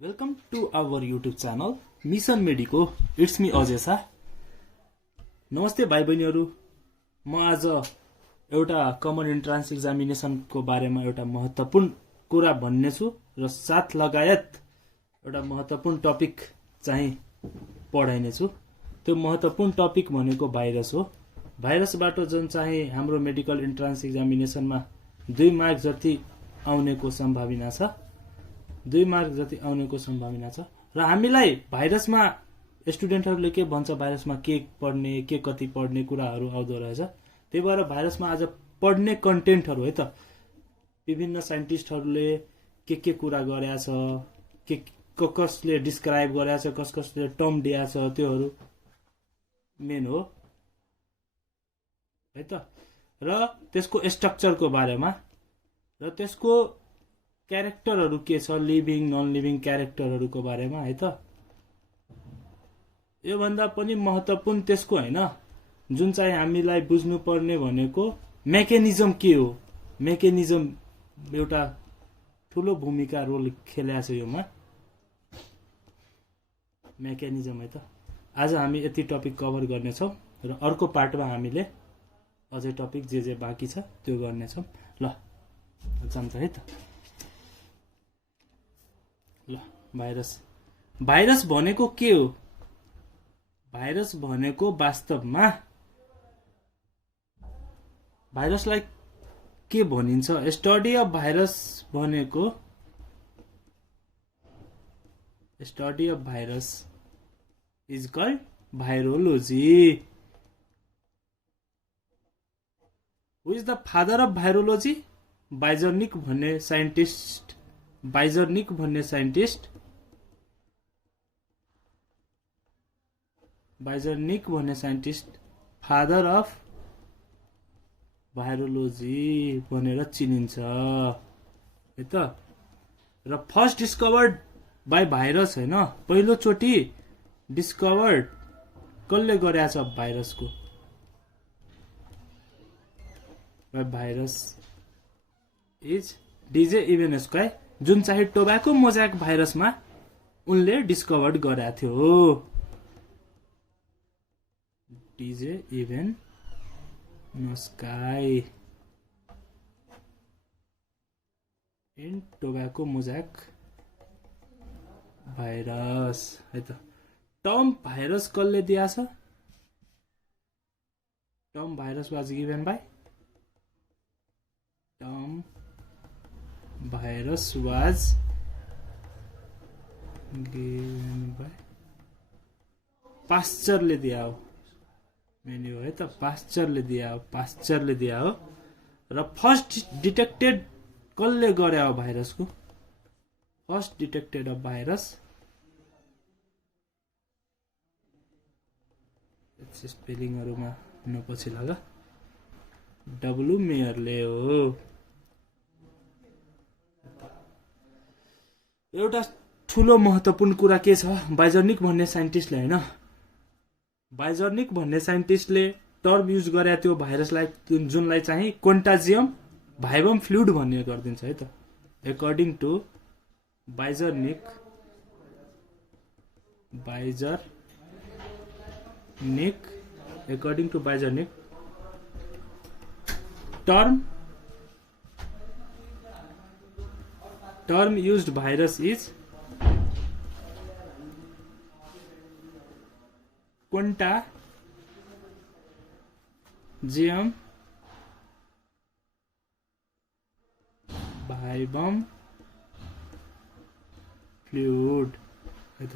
Welcome to our YouTube channel mission medico. It's me Ajay Shah. नमस्ते भाइ बहिनीहरू। म आज एउटा कमन इन्ट्रान्स एक्जामिनेसनको बारेमा एउटा महत्त्वपूर्ण कुरा भन्ने छु र साथ लगायत एउटा महत्त्वपूर्ण टपिक चाहिँ पढाइने छु। त्यो महत्त्वपूर्ण टपिक भनेको भाइरस हो। भाइरसबाट जुन चाहिँ हाम्रो मेडिकल इन्ट्रान्स एक्जामिनेसनमा 2 मार्क जति आउनेको सम्भावना छ, 2 मार्क जति आउनेको सम्भावना छ। र हामीलाई भाइरसमा स्टुडेन्टहरूले के भन्छ, भाइरसमा के पढ्ने, के कति पढ्ने कुराहरू आउँदो रहेछ। त्यही भएर भाइरसमा आज पढ्ने कन्टेन्टहरू है त विभिन्न साइन्टिस्टहरूले के कुरा गरेछ, के कसले डिस्क्राइब गरेछ, कसले टर्म दिएछ, त्योहरू मेन हो है त। र त्यसको स्ट्रक्चरको बारेमा र त्यसको क्यारेक्टरहरू के छ, लिभिङ नन लिभिङ क्यारेक्टरहरूको बारेमा है त। यो भन्दा पनि महत्त्वपूर्ण त्यसको हैन, जुन चाहिँ हामीलाई बुझ्नु पर्ने भनेको मेकेनिजम के हो। मेकेनिजम एउटा ठुलो भूमिका रोल खेलेको छ योमा, मेकेनिजम है त। आज हामी यति टपिक कभर गर्नेछौँ र अर्को पार्टमा हामीले अझै टपिक जे बाँकी छ त्यो गर्नेछौँ। ल जान्छ है त। ल भाइरस भनेको के हो? भाइरस भनेको वास्तवमा भाइरसलाई के भनिन्छ? स्टडी अफ भाइरस भनेको study of virus is called virology. Who is the father of virology? Beijerinck भन्ने साइन्टिस्ट फादर अफ भाइरोलोजी भनेर चिनिन्छ है त। र फर्स्ट डिस्कभर्ड बाई भाइरस हैन, पहिलो चोटि डिस्कभर्ड कसले गरेछ भाइरसको? भाइरस इज डीजे इवेन्सको, जुन चाहिँ टोब्याको मोजाक भाइरसमा उनले डिस्कभर्ड गरेको थियो। D J Ivanowsky in tobacco mosaic virus है त। टर्म भाइरस कसले दिएछ? Term virus was given by पास्चरले दिया हो मेन्यु है त। पास्चरले दिया हो। र फर्स्ट डिटेक्टेड कसले गरे हो भाइरसको? फर्स्ट डिटेक्टेड अफ भाइरस स्पेलिङहरुमा नपछि लगा डब्लु मेयरले हो। एउटा ठुलो महत्त्वपूर्ण कुरा के छ? बाइजर्निक भन्ने साइन्टिस्टले हैन, बाइजर्निक भन्ने साइन्टिस्टले टर्म युज गरे त्यो भाइरसलाई, जुनलाई चाहिँ कन्टाजियम भाइबम फ्लुइड भन्ने गरिदिन्छ है त। According to Beijerinck term used virus is contagium vivum fluid है त।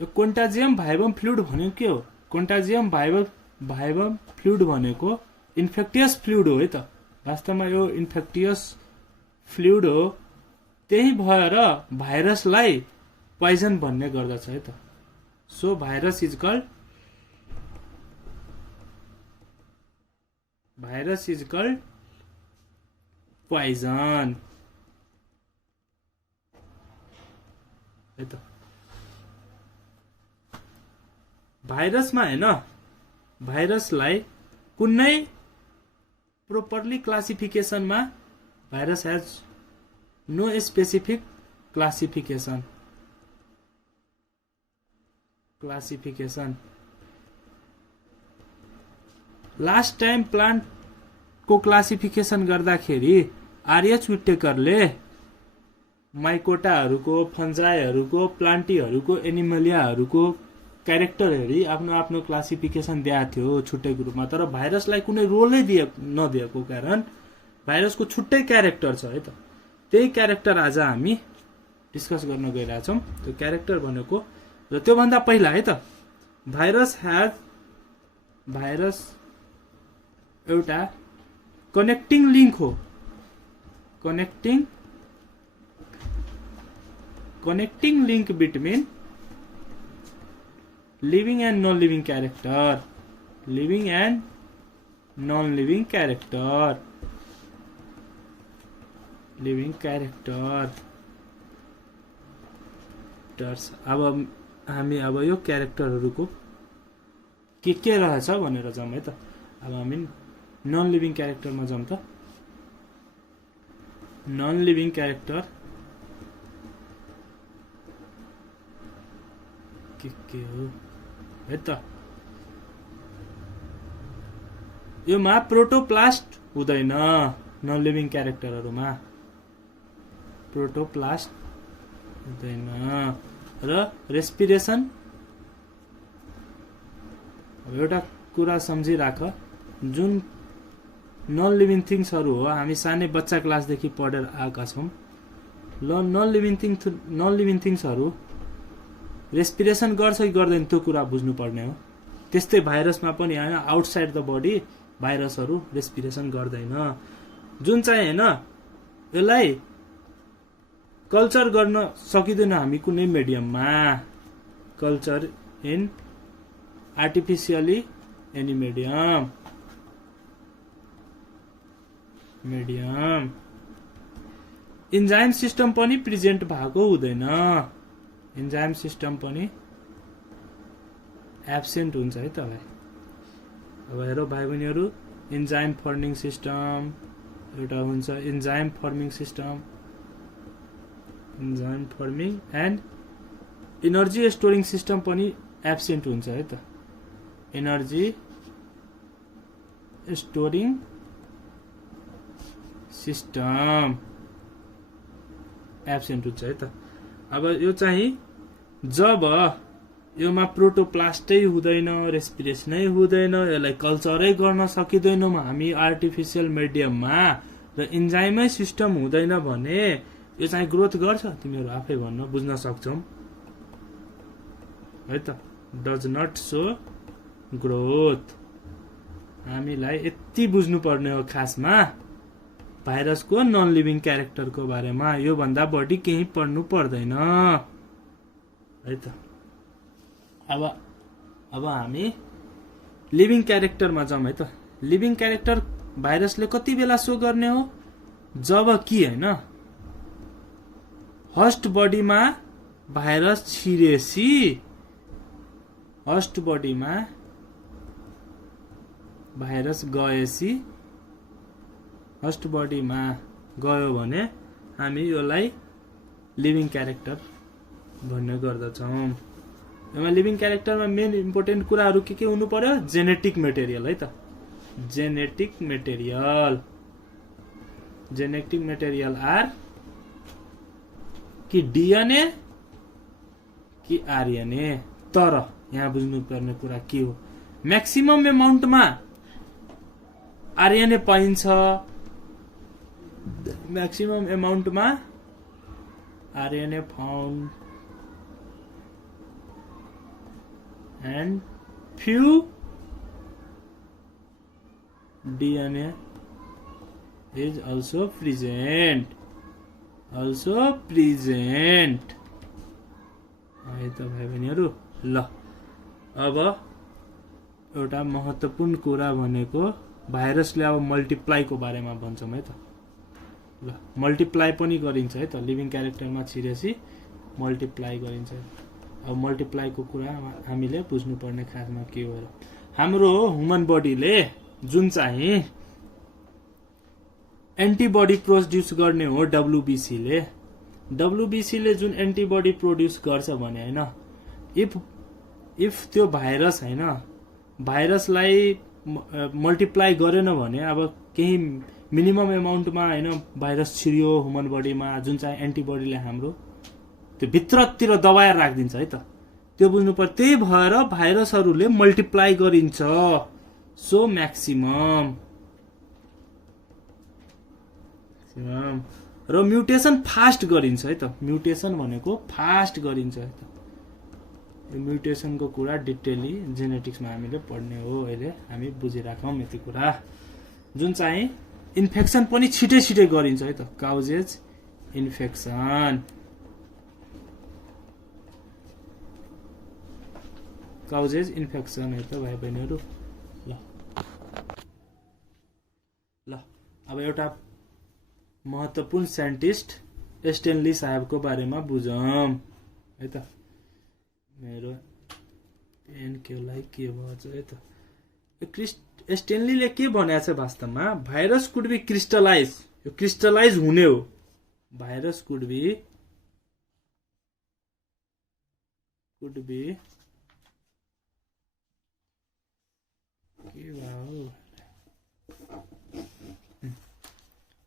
यो कन्टाजियम भाइबम फ्लुइड भनेको के हो? कन्टाजियम भाइबम फ्लुइड भनेको इन्फेक्टियस फ्लुइड हो है त। वास्तवमा यो इन्फेक्टियस फ्लुइड हो। त्यही भएर भाइरसलाई पोइजन भन्ने गर्दछ है त। So virus is called poison है त। भाइरसमा हैन, भाइरसलाई कुनै प्रोपरली क्लासिफिकेसनमा virus has no specific classification classification last time प्लान्टको क्लासिफिकेसन गर्दाखेरि आरएच विटेकरले माइकोटाहरूको, फन्जाईहरूको, प्लान्टीहरूको, एनिमलियाहरूको क्यारेक्टर हेरी आफ्नो आफ्नो क्लासिफिकेसन दिएको थियो छुट्टैको रूपमा। तर भाइरसलाई कुनै रोलै नदिएको कारण भाइरसको छुट्टै क्यारेक्टर छ है त। त्यही क्यारेक्टर आज हामी डिस्कस गर्न गइरहेछौँ। त्यो क्यारेक्टर भनेको र त्योभन्दा पहिला है त भाइरस एउटा कनेक्टिङ लिङ्क हो, connecting link between living and non living character, living and non living character, living character. अब हामी अब यो क्यारेक्टरहरूको के रहेछ भनेर जाउँ है त। अब हामी नन लिभिङ क्यारेक्टरमा जाउँ त। नन लिभिङ क्यारेक्टर के हो है त। योमा प्रोटोप्लास्ट हुँदैन, नन लिभिङ क्यारेक्टरहरूमा प्रोटोप्लास्ट हुँदैन। र रेस्पिरेसन, अब एउटा कुरा सम्झिराख, जुन नन लिभिङ थिङ्सहरू हो हामी सानै बच्चा क्लासदेखि पढेर आएका छौँ। नन लिभिङ थिङ्सहरू रेस्पिरेसन गर्छ कि गर्दैन त्यो कुरा बुझ्नुपर्ने हो। त्यस्तै भाइरसमा पनि होइन, आउटसाइड द बडी भाइरसहरू रेस्पिरेसन गर्दैन। जुन चाहिँ होइन यसलाई कल्चर गर्न सकिँदैन हामी कुनै मिडियममा, culture in artificially any medium. Enzyme system पनि प्रेजेन्ट भएको हुँदैन, इन्जाइम सिस्टम पनि एब्सेन्ट हुन्छ है त भाइ। अब हेर भाइ बहिनीहरू, इन्जाइम फर्मिङ सिस्टम एउटा हुन्छ, enzyme farming system, enzyme farming and energy storing system पनि एब्सेन्ट हुन्छ है त। इनर्जी स्टोरिङ सिस्टम एब्सेन्ट हुन्छ है त। अब यो चाहिँ जब योमा प्रोटोप्लास्टै हुँदैन, रेस्पिरेसनै हुँदैन, यसलाई कल्चरै गर्न सकिँदैनौँ हामी आर्टिफिसियल मिडियममा, र इन्जाइमै सिस्टम हुँदैन भने यो चाहिँ ग्रोथ गर्छ? तिमीहरू आफै भन्न, बुझ्न सक्छौ है त। Does not show growth. हामीलाई यति बुझ्नुपर्ने हो खासमा भाइरसको नन लिभिङ क्यारेक्टरको बारेमा, यो भन्दा बढी केही पढ्नु पर्दैन है त। अब हामी लिभिङ क्यारेक्टरमा जाउँ है त। लिभिङ क्यारेक्टर भाइरसले कति बेला सो गर्ने हो? जब कि होइन होस्ट बडीमा भाइरस छिरेसी, होस्ट बडीमा भाइरस गएसी, होस्ट बडीमा गयो भने हामी यसलाई लिभिङ क्यारेक्टर भन्ने गर्दछौँ। यसमा लिभिङ क्यारेक्टरमा मेन इम्पोर्टेन्ट कुराहरू के हुनु पर्यो? जेनेटिक मेटेरियल है त। जेनेटिक मेटेरियल आर कि डीएनए कि आरएनए। तर यहाँ बुझ्नु पर्ने कुरा के हो? म्याक्सिमम एमाउन्टमा आरएनए पाइन्छ, म्याक्सिमम एमाउन्टमा RNA found and few DNA is also present, है त भाइ बहिनीहरू। ल अब एउटा महत्त्वपूर्ण कुरा भनेको भाइरसले अब मल्टिप्लाईको बारेमा भन्छौँ है त। ल मल्टिप्लाई पनि गरिन्छ है त, लिभिङ क्यारेक्टरमा छिरेपछि मल्टिप्लाई गरिन्छ। अब मल्टिप्लाईको कुरा हामीले बुझ्नुपर्ने खासमा के हो र, हाम्रो ह्युमन बडीले जुन चाहिँ एन्टिबडी प्रोड्युस गर्ने हो डब्लुबिसीले जुन एन्टिबडी प्रोड्युस गर्छ भने होइन, इफ त्यो भाइरस होइन भाइरसलाई मल्टिप्लाई गरेन भने अब केही मिनिमम एमाउन्टमा होइन भाइरस छिरियो ह्युमन बडीमा जुन चाहिँ एन्टिबडीले हाम्रो त्यो भित्रतिर दबाएर राखिदिन्छ है त त्यो बुझ्नु पर्यो त्यही भएर भाइरसहरूले मल्टिप्लाई गरिन्छ सो म्याक्सिमम र म्युटेसन फास्ट गरिन्छ है त म्युटेसन भनेको फास्ट गरिन्छ है त यो म्युटेसनको कुरा डिटेली जेनेटिक्समा हामीले पढ्ने हो अहिले हामी बुझिराखौँ यति कुरा जुन चाहिँ इन्फेक्सन पनि छिटै छिटै गरिन्छ है त काउजेज इन्फेक्सन है त भाइ बहिनीहरू ल अब एउटा महत्त्वपूर्ण साइन्टिस्ट स्टेनली साहबको बारेमा बुझौँ है त मेरो पेन केलाई के भन्छ है त स्टेनलीले के भनेको छ वास्तवमा भाइरस कुड बी क्रिस्टलाइज यो क्रिस्टलाइज हुने हो virus could be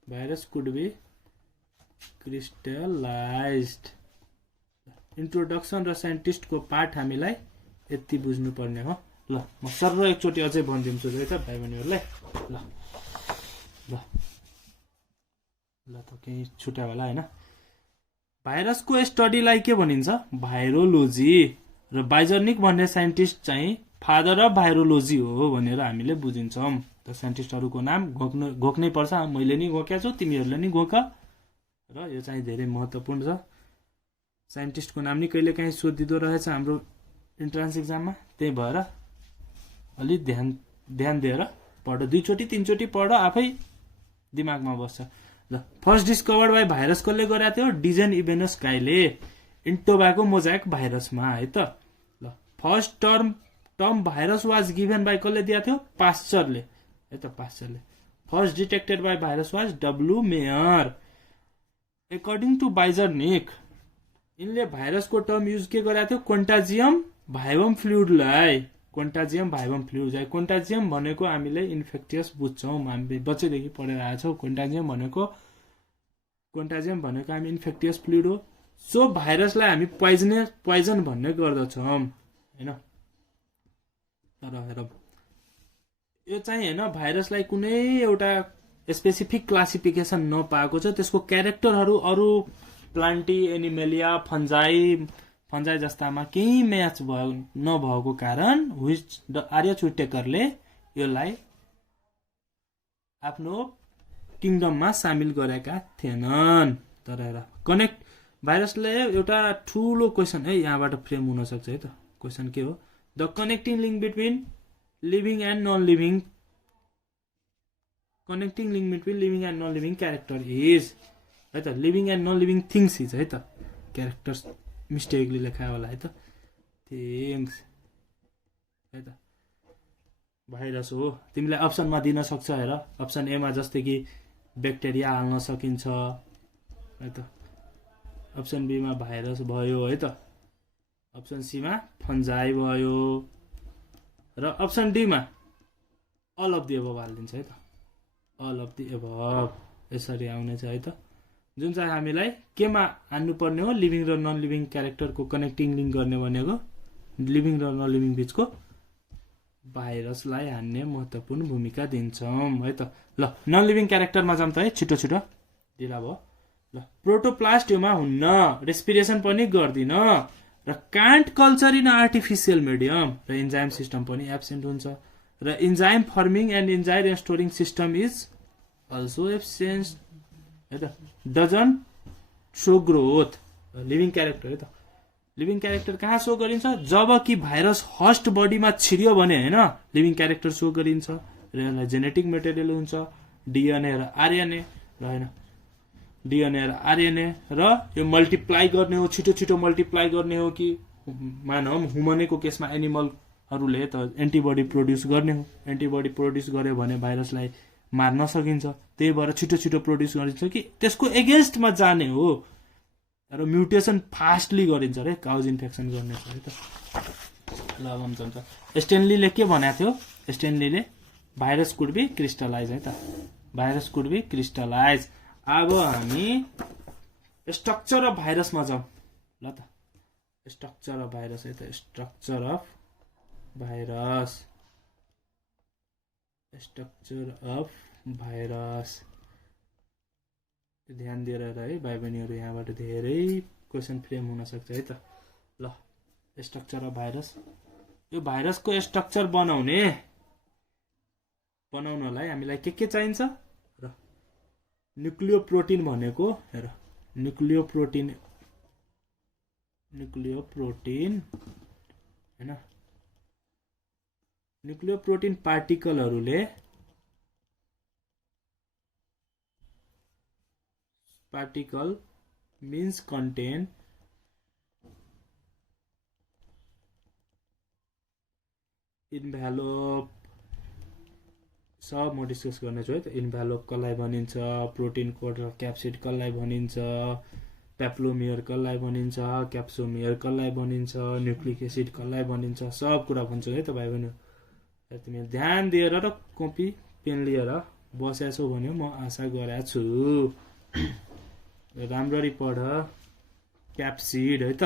virus could be crystallized introduction र साइन्टिस्टको पार्ट हामीलाई यति बुझ्नुपर्ने हो ल म सर्र एकचोटि अझै भनिदिन्छु है त भाइ बहिनीहरूलाई ल ल ल त केही छुट्या होला होइन भाइरसको स्टडीलाई के भनिन्छ भाइरोलोजी र बाइजर्निक भन्ने साइन्टिस्ट चाहिँ फादर अफ भाइरोलोजी हो भनेर हामीले बुझिन्छौँ त साइन्टिस्टहरूको नाम घोक्नै पर्छ मैले नि घोकेको छु तिमीहरूले नि घोक र यो चाहिँ धेरै महत्त्वपूर्ण छ साइन्टिस्टको नाम नि कहिले काहीँ सोधिँदो रहेछ हाम्रो इन्ट्रान्स इक्जाममा त्यही भएर अलि ध्यान दिएर पढ दुईचोटि तीनचोटि पढ आफै दिमागमा बस्छ ल फर्स्ट डिस्कभर्ड बाई भाइरस कसले गराएको थियो डिजेन इबेनस काइले इन्टोबाको मोजाइक भाइरसमा है त ल first term virus was given by कसले दिएको थियो पास्चरले है त पास्चरले first detected by virus was W Mayer according to Beijerinck यिनले भाइरसको टर्म युज के गरेको थियो क्वान्टाजियम भाइभम फ्लुइडलाई क्वान्टाजियम भनेको हामीले इन्फेक्टियस बुझ्छौँ हामी बच्चैदेखि पढेर आएको छौँ क्वान्टाजियम भनेको हामी इन्फेक्टियस फ्लुइड हो सो भाइरसलाई हामी पोइजन भन्ने गर्दछौँ होइन तर हेर यो चाहिँ होइन भाइरसलाई कुनै एउटा स्पेसिफिक क्लासिफिकेसन नपाएको छ त्यसको क्यारेक्टरहरू अरू प्लान्टी एनिमेलिया फन्जाई जस्तामा केही म्याच नभएको कारण आर्य चुटेकरले यसलाई आफ्नो किङडममा सामेल गरेका थिएनन् तर हेर भाइरसले एउटा ठुलो क्वेसन है यहाँबाट फ्रेम हुन सक्छ है त क्वेसन के हो the connecting link between living and non living character is है त living and non living things is है त क्यारेक्टर्स मिस्टेकले लेखायो होला है त थिङ्स है त भाइरस हो तिमीलाई अप्सनमा दिन सक्छ हेर अप्सन एमा जस्तै कि ब्याक्टेरिया हाल्न सकिन्छ है त अप्सन बीमा भाइरस भयो है त अप्सन सीमा फन्जाई भयो र अप्सन डीमा अल अफ दि एबभ हालिदिन्छ है त अल अफ दि एबभ यसरी आउनेछ है त जुन चाहिँ हामीलाई केमा हान्नुपर्ने हो लिभिङ र नन लिभिङ क्यारेक्टरको कनेक्टिङ लिङ्क गर्ने भनेको लिभिङ र नन लिभिङ बिचको भाइरसलाई हान्ने महत्त्वपूर्ण भूमिका दिन्छौँ है त ल नन लिभिङ क्यारेक्टरमा जाउँ त है छिटो ढिला भयो ल प्रोटोप्लास्ट योमा हुन्न रेस्पिरेसन पनि गर्दिन र can't culture in artificial medium र इन्जाइम सिस्टम पनि एब्सेन्ट हुन्छ र enzyme farming and enzyme storing system is also absent है त doesn't so growth living character है त लिभिङ क्यारेक्टर कहाँ सो गरिन्छ जब कि भाइरस होस्ट बडीमा छिर्यो भने होइन लिभिङ क्यारेक्टर सो गरिन्छ र यसलाई जेनेटिक मेटेरियल हुन्छ डिएनए र आरएनए र होइन डिएनए र आरएनए र यो मल्टिप्लाई गर्ने हो छिटो मल्टिप्लाई गर्ने हो कि मानौँ ह्युमनको केसमा एनिमलहरूले त एन्टिबडी प्रड्युस गर्ने हो एन्टिबडी प्रड्युस गर्यो भने भाइरसलाई मार्न सकिन्छ त्यही भएर छिटो प्रड्युस गरिन्छ कि त्यसको एगेन्स्टमा जाने हो र म्युटेसन फास्टली गरिन्छ रे काउज इन्फेक्सन गर्ने छ है त ल अब हुन्छ स्टेनलीले के भनेको थियो स्टेनलीले भाइरस कुड बी क्रिस्टलाइज है त भाइरस कुड बी क्रिस्टलाइज अब हामी स्ट्रक्चर अफ भाइरसमा जाउँ ल त स्ट्रक्चर अफ भाइरस है त स्ट्रक्चर अफ भाइरस ध्यान दिएर है भाइ बहिनीहरू यहाँबाट धेरै क्वेसन फ्रेम हुन सक्छ है त ल स्ट्रक्चर अफ भाइरस यो भाइरसको स्ट्रक्चर बनाउनलाई हामीलाई के चाहिन्छ र न्युक्लियोप्रोटिन भनेको हेर न्युक्लियोप्रोटिन हैन न्युक्लियोप्रोटिन पार्टिकल means contain इन्भ्यालोप सब म डिस्कस गर्नेछु है त इन्भ्यालोप कसलाई भनिन्छ प्रोटिन कोड र क्याप्सिड कसलाई भनिन्छ पेप्लोमियर कसलाई भनिन्छ क्याप्सोमियर कसलाई भनिन्छ न्युक्लिक एसिड कसलाई भनिन्छ सब कुरा भन्छु है त भाइ बहिनी तिमी ध्यान दिएर र कपी पेन लिएर बसेछौ भने म आशा गरेको छु राम्ररी पढ क्याप्सिड है त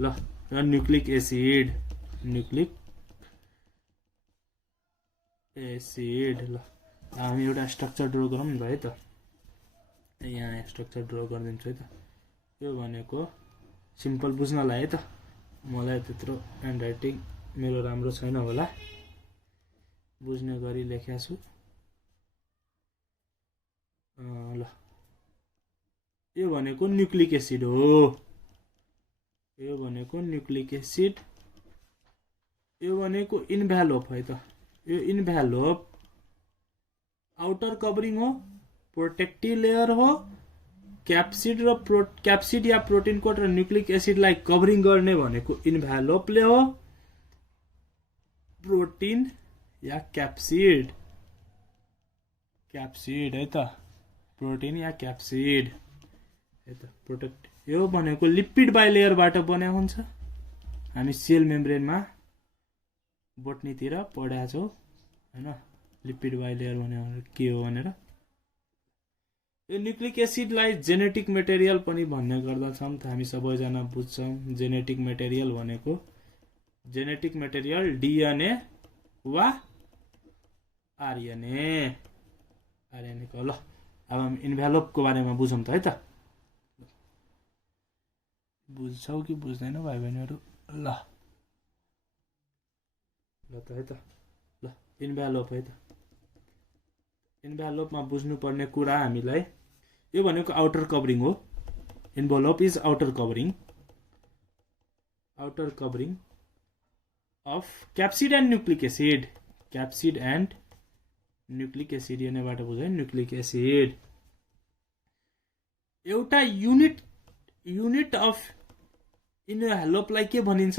ल र न्युक्लिक एसिड ल हामी एउटा स्ट्रक्चर ड्र गरौँ न है त यहाँ स्ट्रक्चर ड्र गरिदिन्छु है त यो भनेको सिम्पल बुझ्नलाई है त मलाई त्यत्रो ह्यान्ड राइटिङ मेरो राम्रो छैन होला बुझ्ने गरी लेखेको छु ल यो भनेको न्युक्लिक एसिड हो यो भनेको न्युक्लिक एसिड यो भनेको इन्भ्यालोप है त यो इन्भ्यालोप आउटर कभरिङ हो प्रोटेक्टिभ लेयर हो क्याप्सिड या प्रोटिन कोड र न्युक्लिक एसिडलाई कभरिङ गर्ने भनेको इन्भ्यालोपले हो प्रोटिन या क्याप्सिड है त प्रोटिन या क्याप्सिड है त प्रोटेक्ट यो भनेको लिपिड बाइलेयरबाट बन्या हुन्छ हामी सेल मेम्ब्रेनमा बोटनीतिर पढाएको छौँ हैन लिपिड बाइलेयर भनेको के हो भनेर यो न्युक्लिक एसिडलाई जेनेटिक मेटेरियल पनि भन्ने गर्दछौँ त हामी सबैजना बुझ्छौँ जेनेटिक मेटेरियल भनेको जेनेटिक मेटेरियल डीएनए वा आरएनए को ल अब हामी इन्भ्यालोपको बारेमा बुझौँ त है त बुझ्छौ कि बुझ्दैन भाइ बहिनीहरू ल त है त ल इन्भ्यालोप है त इन्भ्यालोपमा बुझ्नुपर्ने कुरा हामीलाई यो भनेको आउटर कभरिङ हो envelope is outer covering of capsid and nucleic acid यहाँबाट बुझ्यो न्युक्लिक एसिड एउटा युनिट अफ इन्भ्यालोपलाई के भनिन्छ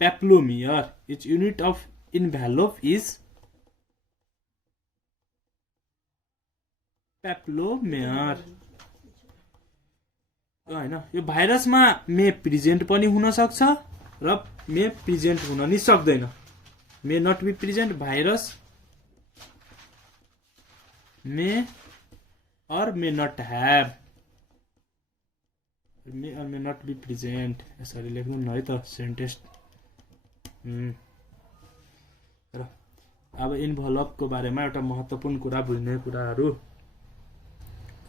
peplomer it's unit of envelope is peplomer हैन यो भाइरसमा मे प्रेजेन्ट पनि हुन सक्छ र मे प्रेजेन्ट हुन नि सक्दैन may not be present virus may or may not have may or may not be present यसरी लेख्नु न है त सेन्टेन्स र अब इन्भ्यालोपको बारेमा एउटा महत्त्वपूर्ण कुरा बुझ्ने कुराहरू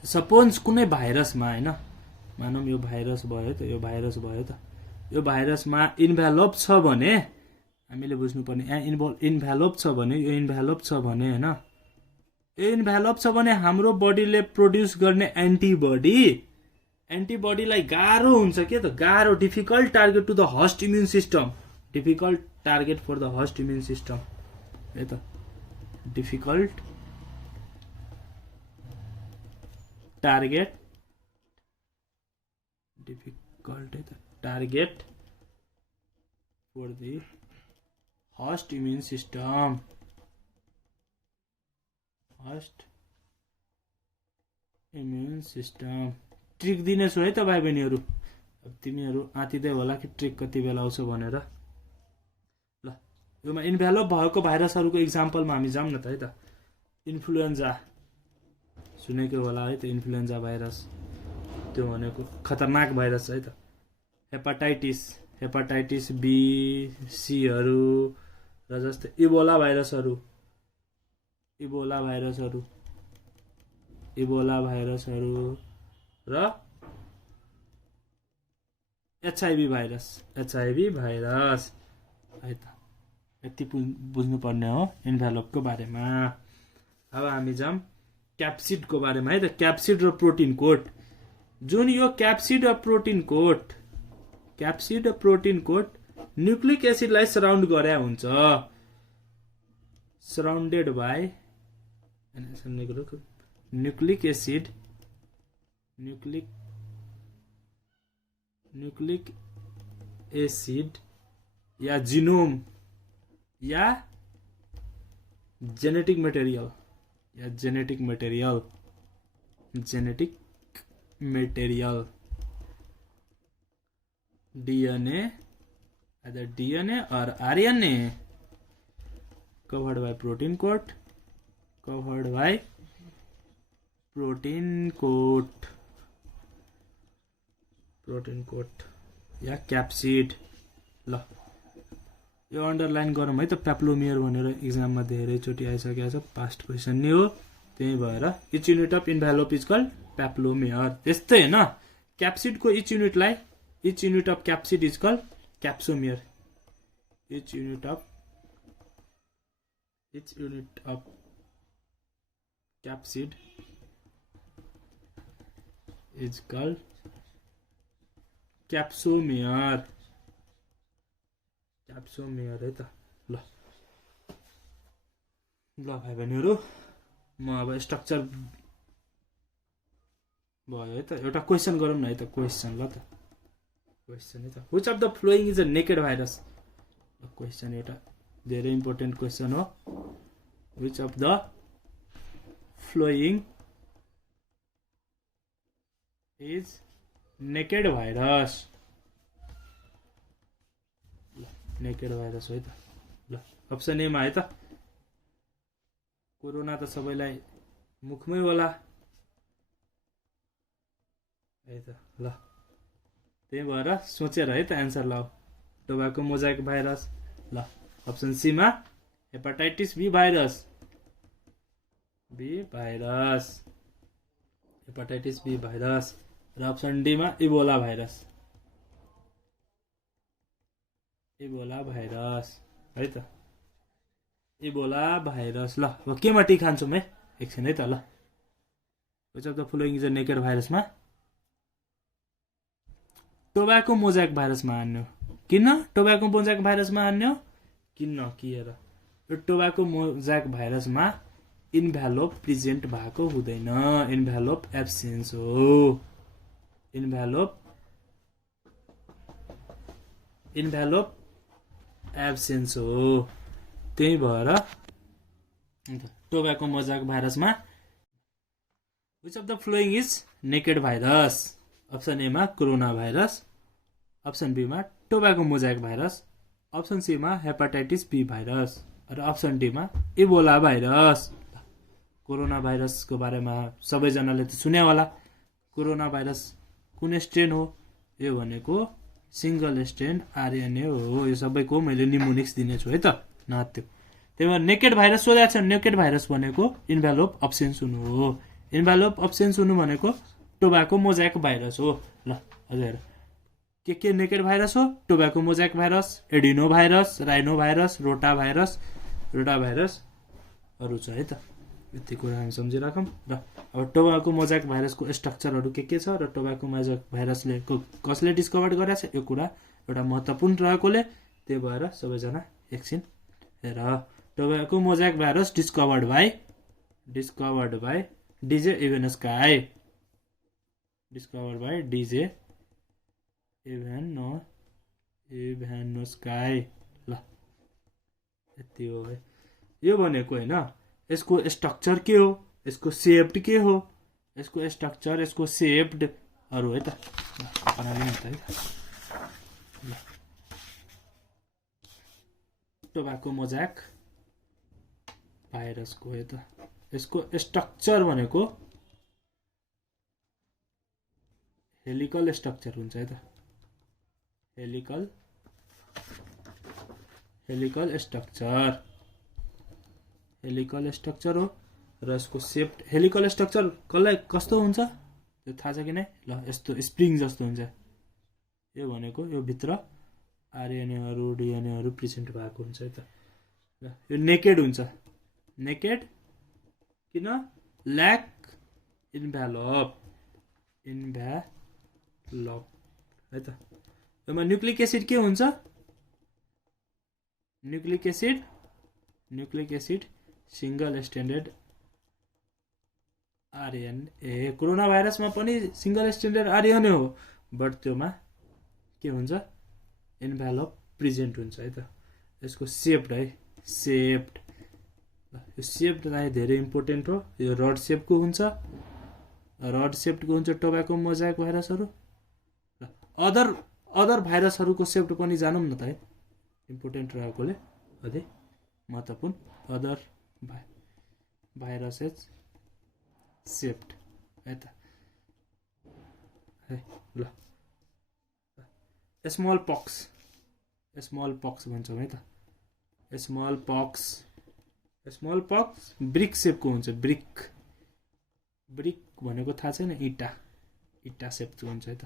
सपोज कुनै भाइरसमा हैन मानौँ यो भाइरस भयो त यो भाइरसमा इन्भ्यालोप छ भने हामीले बुझ्नुपर्ने यहाँ इन्भ्यालोप छ भने यो इन्भ्यालोप छ भने हैन यो इन्भ्यालोप छ भने हाम्रो बडीले प्रोड्युस गर्ने एन्टिबडीलाई गाह्रो हुन्छ के त गाह्रो difficult target to the host immune system difficult target for the host immune system है त डिफिकल्ट टार्गेट है त target for the host immune system trick दिनेछु है त भाइ बहिनीहरू अब तिमीहरू आँतिदै होला कि ट्रिक कति बेला आउँछ भनेर योमा इन्भ्यालोप भएको भाइरसहरूको इक्जाम्पलमा हामी जाउँ न त है त। इन्फ्लुएन्जा सुनेको होला है त, इन्फ्लुएन्जा भाइरस, त्यो भनेको खतरनाक भाइरस है त। हेपाटाइटिस बी सीहरू र जस्तै इबोला भाइरसहरू र एचआइभी भाइरस है त। यति बुझ्नुपर्ने हो इन्भ्यालोपको बारेमा। अब हामी जाउँ क्याप्सिडको बारेमा है त। क्याप्सिड र प्रोटिन कोट, जुन यो क्याप्सिड र प्रोटिन कोट न्युक्लिक एसिडलाई सराउन्ड गरे हुन्छ। Surrounded by nucleic acid yeah genome yeah genetic material DNA, either DNA or RNA, covered by protein coat yeah capsid. ल यो अन्डरलाइन गरौँ है त। प्याप्लोमियर भनेर इक्जाममा धेरैचोटि आइसकेको छ, पास्ट क्वेसन नै हो। त्यही भएर each unit of envelope is called peplomer. त्यस्तै होइन, क्याप्सिडको each unit of capsid is called capsomere. Each unit of capsid is called capsomere है त। ल भाइ बहिनीहरू, म अब स्ट्रक्चर भयो है त। एउटा क्वेसन गरौँ न है त। क्वेसन है त। Which of the following is a naked virus. Question एउटा धेरै इम्पोर्टेन्ट क्वेसन हो। Which of the following is naked virus. Naked virus हो है त। ल अप्सन एमा है त। कोरोना त सबैलाई मुखमै होला है त। ल त्यही भएर सोचेर है त एन्सर लाऊ। Tobacco mosaic virus. ल अप्सन सीमा हेपाटाइटिस बी भाइरस र अप्सन डीमा इबोला भाइरस है त। Ebola virus. ल अब केमा टी खान्छौँ है एकछिन है त। ल which of the following is a naked भाइरसमा टोबाको मोजाइक भाइरसमा हान्यो। किन टोबाको मोजाइक भाइरसमा हान्यो? किन हेर, यो टोबाको मोजाइक भाइरसमा इन्भ्यालोप प्रेजेन्ट भएको हुँदैन। इन्भ्यालोप एब्सेन्स हो। इन्भ्यालोप एब्सेन्स हो। त्यही भएर टोबाको मोजाइक भाइरसमा which of the following is naked virus. Option एमा कोरोना भाइरस, अप्सन बीमा टोबाको मोजाइक भाइरस, अप्सन सीमा हेपाटाइटिस बी भाइरस र अप्सन डीमा इबोला भाइरस। कोरोना भाइरसको बारेमा सबैजनाले त सुन्या होला। कोरोना भाइरस कुन स्ट्रेन हो? यो भनेको सिंगल स्ट्रेन RNA हो। यो सबैको मैले निमोनिक्स दिनेछु है त, नात्यो। त्यही भएर नेकेड भाइरस सोधेको छ। नेकेड भाइरस भनेको इन्भ्यालोप अब्सेन्स हुनु हो। इन्भ्यालोप अब्सेन्स हुनु भनेको टोबाको मोजाइक भाइरस हो। ल हजुर के नेकेड भाइरस हो? Tobacco mosaic virus, adeno virus, rhino virus, रोटा भाइरसहरू छ है त। यति कुरा हामी सम्झिराखौँ। र अब टोबाको मोजाइक भाइरसको स्ट्रक्चरहरू के छ र टोबाको मोजाइक भाइरसले कसले डिस्कभर गरेको छ, यो कुरा एउटा महत्त्वपूर्ण रहेकोले त्यही भएर सबैजना एकछिन हेर। Tobacco mosaic virus discovered by DJ Ivanovsky। Ivanovsky। ल यति हो है। यो भनेको होइन, यसको स्ट्रक्चर के हो, यसको सेप्ड के हो, यसको स्ट्रक्चर, यसको सेप्डहरू है त। टोब्याको मोजाक भाइरसको हो त। यसको स्ट्रक्चर भनेको हेलिकल स्ट्रक्चर हुन्छ है त। हेलिकल स्ट्रक्चर हो र यसको सेप हेलिकल स्ट्रक्चर कसलाई कस्तो हुन्छ त्यो थाहा छ कि नै? ल यस्तो स्प्रिङ जस्तो हुन्छ। यो भनेको यो भित्र आरएनएहरू डिएनएहरू प्रेजेन्ट भएको हुन्छ है त। ल यो नेकेड हुन्छ। नेकेड किन? ल्याक इन्भ्यालप है त। यसमा न्युक्लिक एसिड के हुन्छ? Nucleic acid single standard RNA. Corona भाइरसमा पनि सिंगल स्ट्यान्डर्ड आरएनए हो, बट त्योमा के हुन्छ? इन्भ्यालप प्रेजेन्ट हुन्छ है त। यसको सेप्ड है, सेप्ड। यो सेप्ड चाहिँ धेरै इम्पोर्टेन्ट हो। यो रड सेपको हुन्छ, टोब्याको मोजाइक भाइरसहरू। अदर भाइरसहरूको सेप्ट पनि जानौँ न त है, इम्पोर्टेन्ट रहेकोले अझै महत्त्वपूर्ण। अदर भाइरसेस सेप्ट है त है। ल स्मल पक्स भन्छौँ है त। स्मल पक्स ब्रिक सेपको हुन्छ। ब्रिक भनेको थाहा छैन? इटा सेपको हुन्छ है त।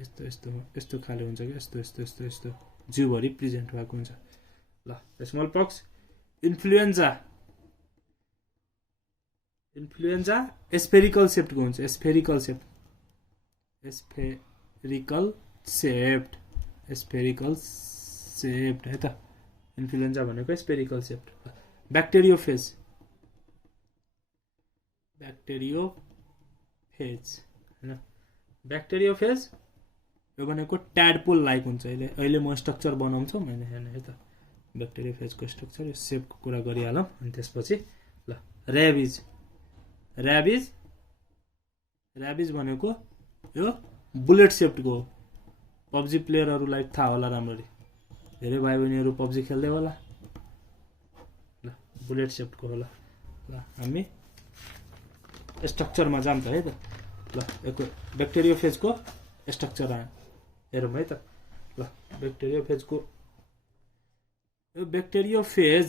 यस्तो खाले हुन्छ कि यस्तो जिउभरि प्रेजेन्ट भएको हुन्छ। ल स्मल पक्स। इन्फ्लुएन्जा स्फेरिकल सेप्टको हुन्छ। स्फेरिकल सेप्ट है त। इन्फ्लुएन्जा भनेको स्फेरिकल सेप्ट। ब्याक्टेरियोफेज हैन। ब्याक्टेरियोफेज यो भनेको ट्याडपोल लाइक हुन्छ। अहिले म स्ट्रक्चर बनाउँछु मैले हेर्नु है त। ब्याक्टेरियोफेजको स्ट्रक्चर यो सेपको कुरा गरिहालौँ। अनि त्यसपछि ल ऱ्याबिज भनेको यो बुलेट सेप्टको हो। पब्जी प्लेयरहरूलाई थाहा होला राम्ररी, धेरै भाइ बहिनीहरू पब्जी खेल्दै होला। ल बुलेट सेप्टको होला। ल हामी स्ट्रक्चरमा जान्छ है त। ल यो ब्याक्टेरियोफेजको स्ट्रक्चर हेरौँ है त। ल ब्याक्टेरियोफेज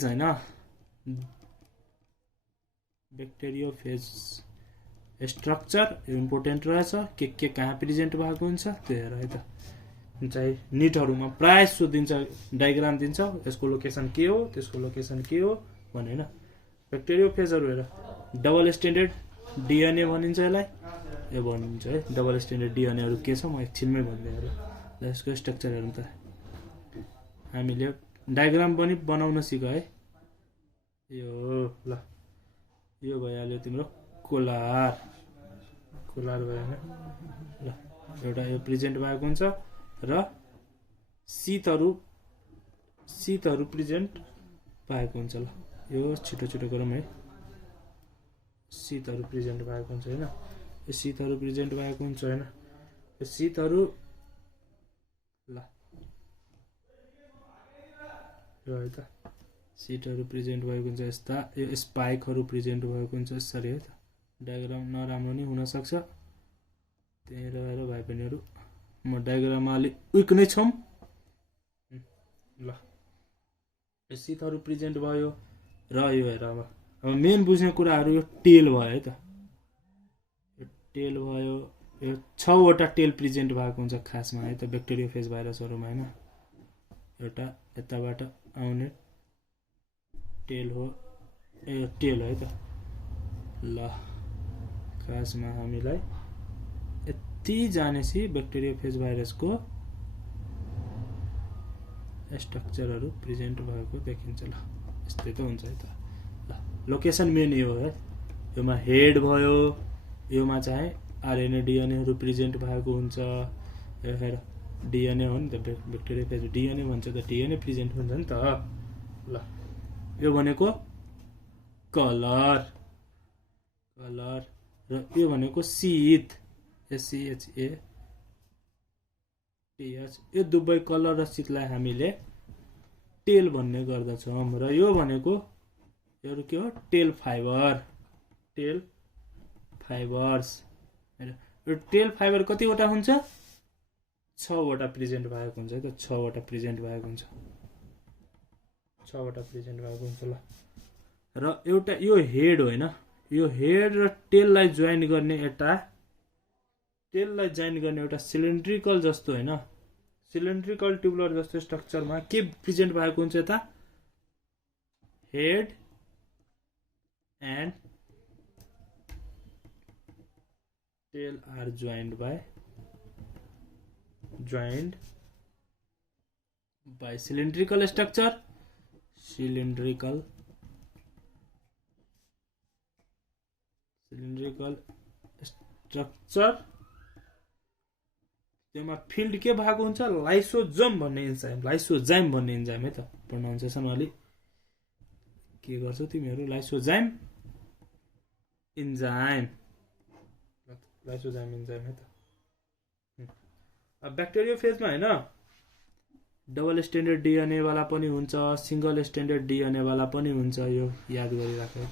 हैन, ब्याक्टेरियोफेज स्ट्रक्चर इम्पोर्टेन्ट रहेछ। के कहाँ प्रेजेन्ट भएको हुन्छ त्यो हेर है त। चाहिँ निटहरूमा प्राय सोधिन्छ, डायग्राम दिन्छ, यसको लोकेसन के हो, त्यसको लोकेसन के हो भने हैन। ब्याक्टेरियोफेजहरू हेर, डबल स्ट्यान्डर्ड डिएनए भनिन्छ यसलाई। यो भनिन्छ है डबल स्ट्यान्डर्ड डिएनएहरू के छ, म एकछिनमै भनिदिएँ। ल यसको स्ट्रक्चर हेरौँ त। हामीले डायग्राम पनि बनाउन सिक है। यो ल यो भइहाल्यो तिम्रो कोलार भयो हैन। ल एउटा यो प्रेजेन्ट भएको हुन्छ र शीतहरू प्रेजेन्ट भएको हुन्छ। ल यो छिटो गरौँ है। शीतहरू प्रेजेन्ट भएको हुन्छ हैन। यो शीतहरू प्रेजेन्ट भएको हुन्छ हैन। यो शीतहरू ल यो है त। शीटहरू प्रेजेन्ट भएको हुन्छ यस्ता। यो स्पाइकहरू प्रेजेन्ट भएको हुन्छ यसरी है त। डायग्राम नराम्रो नि हुनसक्छ, त्यही रहेर भाइ बहिनीहरू म डायग्राममा अलि विक नै छौँ। ल यो शीतहरू प्रेजेन्ट भयो र यो हेर अब मेन बुझ्ने कुराहरू यो टेल भयो है त। यो टेल भयो, यो 6 वटा टेल प्रेजेन्ट भएको हुन्छ खासमा है त ब्याक्टेरियोफेज भाइरसहरूमा हैन। एउटा यताबाट आउने टेल हो, यो टेल है त। ल खासमा हामीलाई यति जानेसी ब्याक्टेरियोफेज भाइरसको स्ट्रक्चरहरू प्रेजेन्ट भएको देखिन्छ। ल यस्तै त हुन्छ है त। ल लोकेसन मेन यो है। योमा हेड भयो, योमा चाहिँ आरएनए डिएनएहरू प्रेजेन्ट भएको हुन्छ। यो हेर डिएनए हो नि त, ब्याक्टेरियोफेज डिएनए भन्छ त, डिएनए प्रेजेन्ट हुन्छ नि त। ल यो भनेको कलर र यो भनेको शीत SCHATH। यो दुवै कलर र शीतलाई हामीले टेल भन्ने गर्दछौँ र यो भनेको यो के हो टेल फाइबर्स यो टेल फाइबर कतिवटा हुन्छ 6 वटा प्रेजेन्ट भएको हुन्छ है त 6 वटा प्रेजेन्ट भएको हुन्छ 6 वटा प्रेजेन्ट भएको हुन्छ ल र एउटा यो हेड होइन यो हेड र टेललाई जोइन गर्ने एउटा सिलिन्ड्रिकल जस्तो होइन सिलिन्ड्रिकल ट्युबुलर जस्तो स्ट्रक्चरमा के प्रेजेन्ट भएको हुन्छ त head and tail are joined by cylindrical structure त्यसमा फिल्ड के भएको हुन्छ लाइसोजाइम भन्ने इन्जाइम है त प्रोनाउन्सिएसन अलि के गर्छौ तिमीहरू लाइसोजाइम इन्जाइम है त अब ब्याक्टेरियोफेजमा हैन डबल स्ट्यान्डर्ड डीएनए वाला पनि हुन्छ सिंगल स्ट्यान्डर्ड डीएनए वाला पनि हुन्छ यो याद गरिराख्नु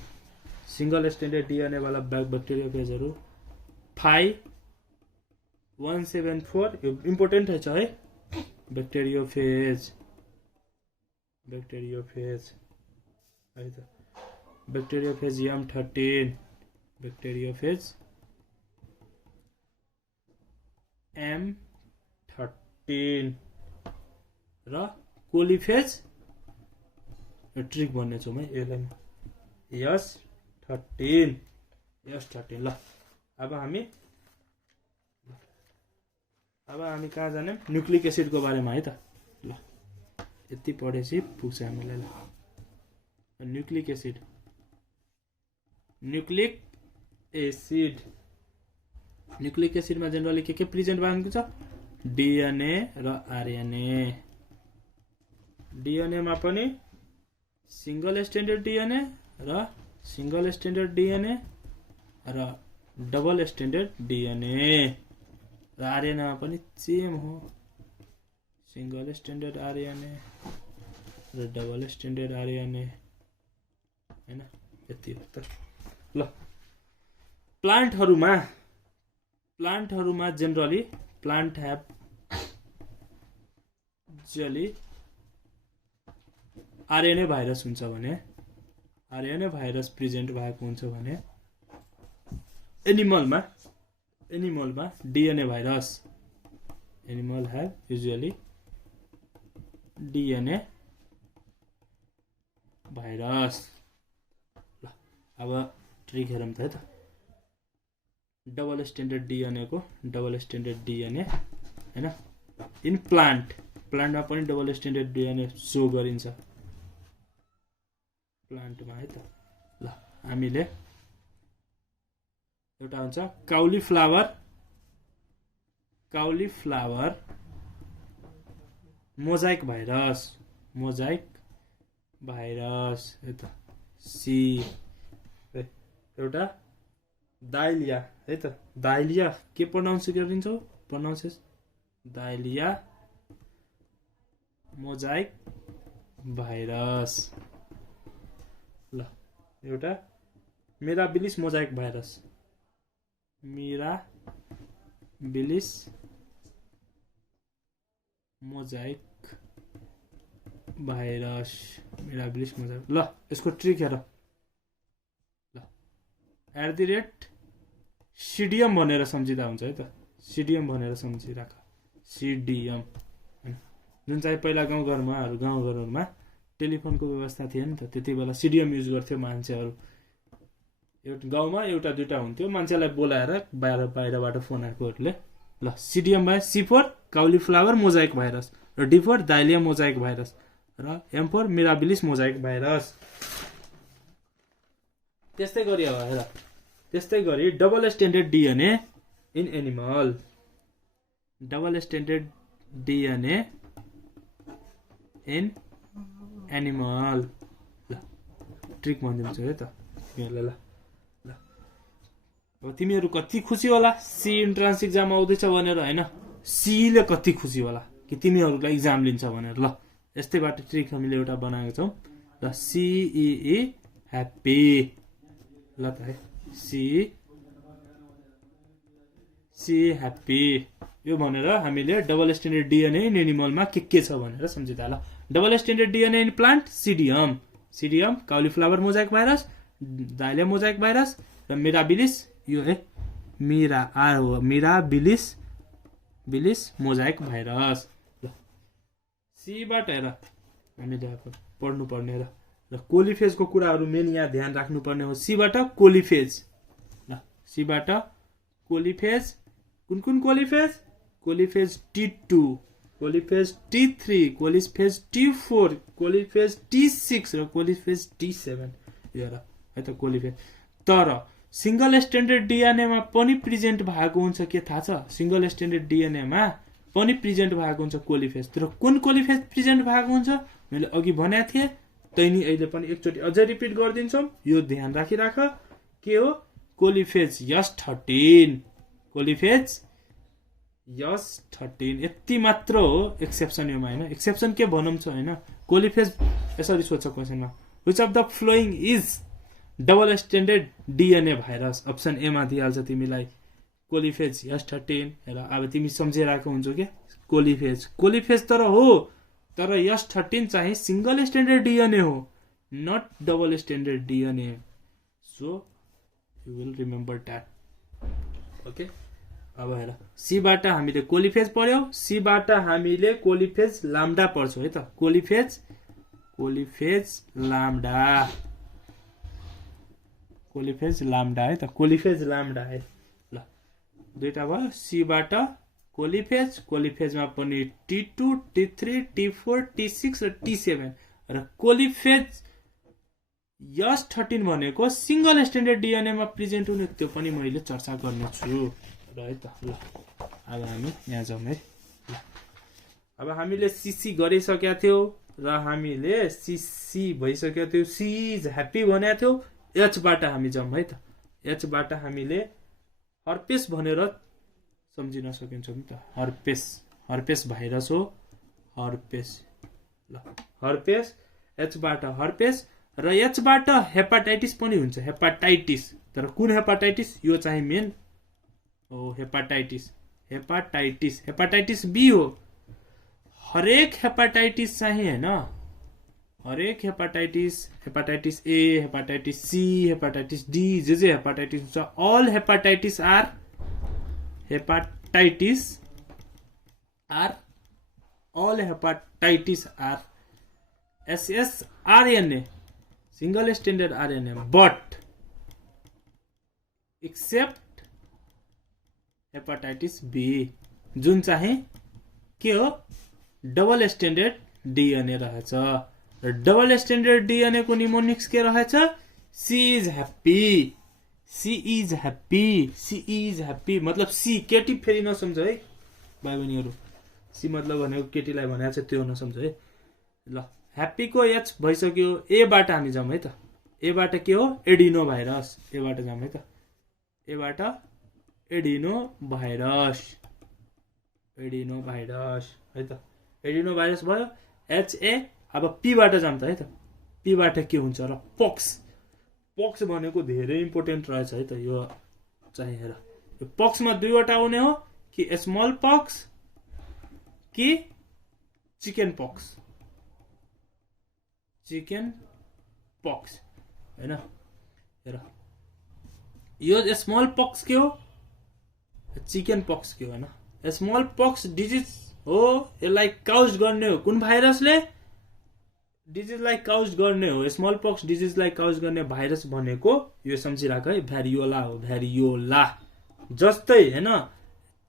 सिंगल स्ट्यान्डर्ड डीएनए वाला ब्याक्टेरियोफेजहरु 5174 यो इम्पोर्टेन्ट छ है ब्याक्टेरियोफेज है त ब्याक्टेरियोफेज M13 ब्याक्टेरियोफेज M13 र कोलिफेज ट्रिक भन्ने छु म यसलाई S13 ल अब हामी कहाँ जाने न्यूक्लिक एसिड को बारेमा है त ल यति पढेपछि पुग्छ हामीलाई ल न्यूक्लिक एसिड मा जनरली के प्रेजेन्ट भएको छ डीएनए र आरएनए डीएनए मा पनि सिंगल स्ट्यान्डर्ड डीएनए र डबल स्ट्यान्डर्ड डीएनए र आरएनए मा पनि सेम हो सिंगल स्ट्यान्डर्ड आरएनए र डबल स्ट्यान्डर्ड आरएनए हैन यति हो त ल प्लान्टहरुमा generally plant have RNA virus हुन्छ भने आरएनए भाइरस प्रेजेन्ट भएको हुन्छ भने एनिमलमा DNA virus animal have usually DNA virus ल अब ट्रिक हेरौँ त है त डबल स्ट्यान्डर्ड डीएनए हैन इन प्लान्टमा पनि डबल स्ट्यान्डर्ड डीएनए शो गरिन्छ प्लान्टमा है त ल हामीले एउटा हुन्छ काउलीफ्लावर मोजाइक भाइरस है त सी एउटा डायलिया है त डायलिया के प्रोनाउन्स गरिन्छ प्रोनाउन्सेस डायलिया मोजाइक भाइरस ल एउटा मिराबिलिस मोजाइक भाइरस ल यसको ट्रिक हेर ल सिडियम भनेर सम्झिदा हुन्छ है त सिडियम भनेर सम्झिराख सिडियम जुन चाहिँ पहिला गाउँघरमा टेलिफोनको व्यवस्था थिएन त त्यति बेला सिडियम युज गर्थ्यो मान्छेहरु एउटा गाउँमा एउटा दुईटा हुन्थ्यो मान्छेलाई बोलाएर बाहिरबाट फोन आएकोहरुले ल सिडियम बाइ C4 काउलीफ्लावर मोजाइक भाइरस र D4 डायलिया मोजाइक भाइरस र M4 मिराबिलिस मोजाइक भाइरस त्यस्तै गरी double standard DNA in animal ल ट्रिक भनिदिन्छु है त तिमीहरुलाई ल अब तिमीहरु कति खुसी होला सी इन्ट्रान्स एक्जाम आउँदैछ भनेर हैन सी ले कति खुसी होला कि तिमीहरुलाई एक्जाम लिन्छ भनेर ल यस्तैबाट ट्रिक हामीले एउटा बनाएको छौँ ल CEE ह्याप्पी ल त है सी ह्याप्पी यो भनेर हामीले डबल स्ट्यान्डर्ड डिएनए इन एनिमलमा के छ भनेर सम्झिँदा ल double standard DNA in plant सिडियम cauliflower mosaic virus dahlia mosaic virus र मिराबिलिस यो है मिराबिलिस मोजाइक भाइरस ल सीबाट हेर हामीले पढ्नुपर्ने र कोलिफेजको कुराहरू मेन यहाँ ध्यान राख्नुपर्ने हो सीबाट कोलिफेज ल सीबाट कोलिफेज कुन कोलिफेज T2 कोलिफेज T3 कोलिफेज T4 कोलिफेज T6 र कोलिफेज T7 यो है त कोलिफेज तर सिंगल स्ट्यान्डर्ड डिएनएमा पनि प्रेजेन्ट भएको हुन्छ के थाहा छ सिंगल स्ट्यान्डर्ड डिएनएमा पनि प्रेजेन्ट भएको हुन्छ कोलिफेज तर कुन कोलिफेज प्रेजेन्ट भएको हुन्छ मैले अघि भनेको थिएँ तैनी अहिले पनि एकचोटि अझै रिपिट गरिदिन्छौँ यो ध्यान राखिराख के हो कोलिफेज S13 कोलिफेज S13 यति मात्र हो एक्सेप्सन योमा हैन एक्सेप्सन के भनौँ छ हैन कोलिफेज यसरी सोध्छ क्वेशनमा which of the following is double standard DNA virus option A मा दिइहाल्छ तिमीलाई कोलिफेज S13 हेर अब तिमी सम्झिरहेको हुन्छौ के कोलिफेज तर हो तर S13 चाहिँ सिंगल स्ट्यान्डर्ड डिएनए हो not double standard DNA so you will remember that okay अब हेर सीबाट हामीले कोलिफेज पढ्यौ सीबाट हामीले कोलिफेज लाम्डा पढ्छौ है त कोलिफेज लाम्डा है त कोलिफेज लाम्डा है ल दुईटा भयो सीबाट कोलिफेजमा पनि T2 T3 T4 T6 र T7 र कोलिफेज S13 भनेको सिंगल स्ट्यान्डर्ड डिएनए मा प्रेजेन्ट हुने त्यो पनि मैले चर्चा गर्ने छु है त ल अब हामी यहाँ जाउँ है अब हामीले सीसी गरिसकेका थियौ र हामीले सीसी भइसकेको थियो सी इज ह्याप्पी भनेको थियौ एच बाट हामी जाउँ है त एच बाट हामीले हर्पेस भनेर सम्झिन सकिन्छ नि त हर्पेस भाइरस हो हर्पेस ल हर्पेस एच बाट हर्पेस र एच बाट हेपाटाइटिस पनि हुन्छ हेपाटाइटिस तर कुन हेपाटाइटिस यो चाहिँ मेन हो हेपाटाइटिस बी हो हरेक हेपाटाइटिस चाहिँ हैन हरेक hepatitis A hepatitis C hepatitis D जे हेपाटाइटिस हुन्छ all hepatitis are SSRNA single standard RNA but except hepatitis B जुन चाहिँ के हो डबल स्ट्यान्डर्ड डिएनए रहेछ र डबल स्ट्यान्डर्ड डिएनए को निमोनिक्स के रहेछ सी इज ह्याप्पी मतलब सी केटी फेरि नसम्झ है भाइ बहिनीहरु सी मतलब भनेको केटीलाई भनेको छ त्यो नसम्झ है ल ह्याप्पी को एच भइसक्यो ए बाट हामी जाउँ है त ए बाट के हो एडिनो भाइरस ए बाट जाउँ है त ए बाट एडिनो भाइरस है त एडिनो भाइरस भयो एच ए अब पी बाट जाउँ त है त पी बाट के हुन्छ र पक्स भनेको धेरै इम्पोर्टेन्ट रहेछ है त यो चाहिँ हेर यो पक्समा दुईवटा आउने हो कि स्मल पक्स कि चिकन पक्स हैन हेर यो स्मल पक्स के हो चिकन पक्स के हो हैन स्मल पक्स डिजिज हो यसलाई काउज गर्ने हो कुन भाइरसले डिजिजलाई काउज गर्ने हो स्मल पक्स डिजिजलाई काउज गर्ने भाइरस भनेको यो सम्झिराख है भ्यारियोला हो भ्यारियोला जस्तै हैन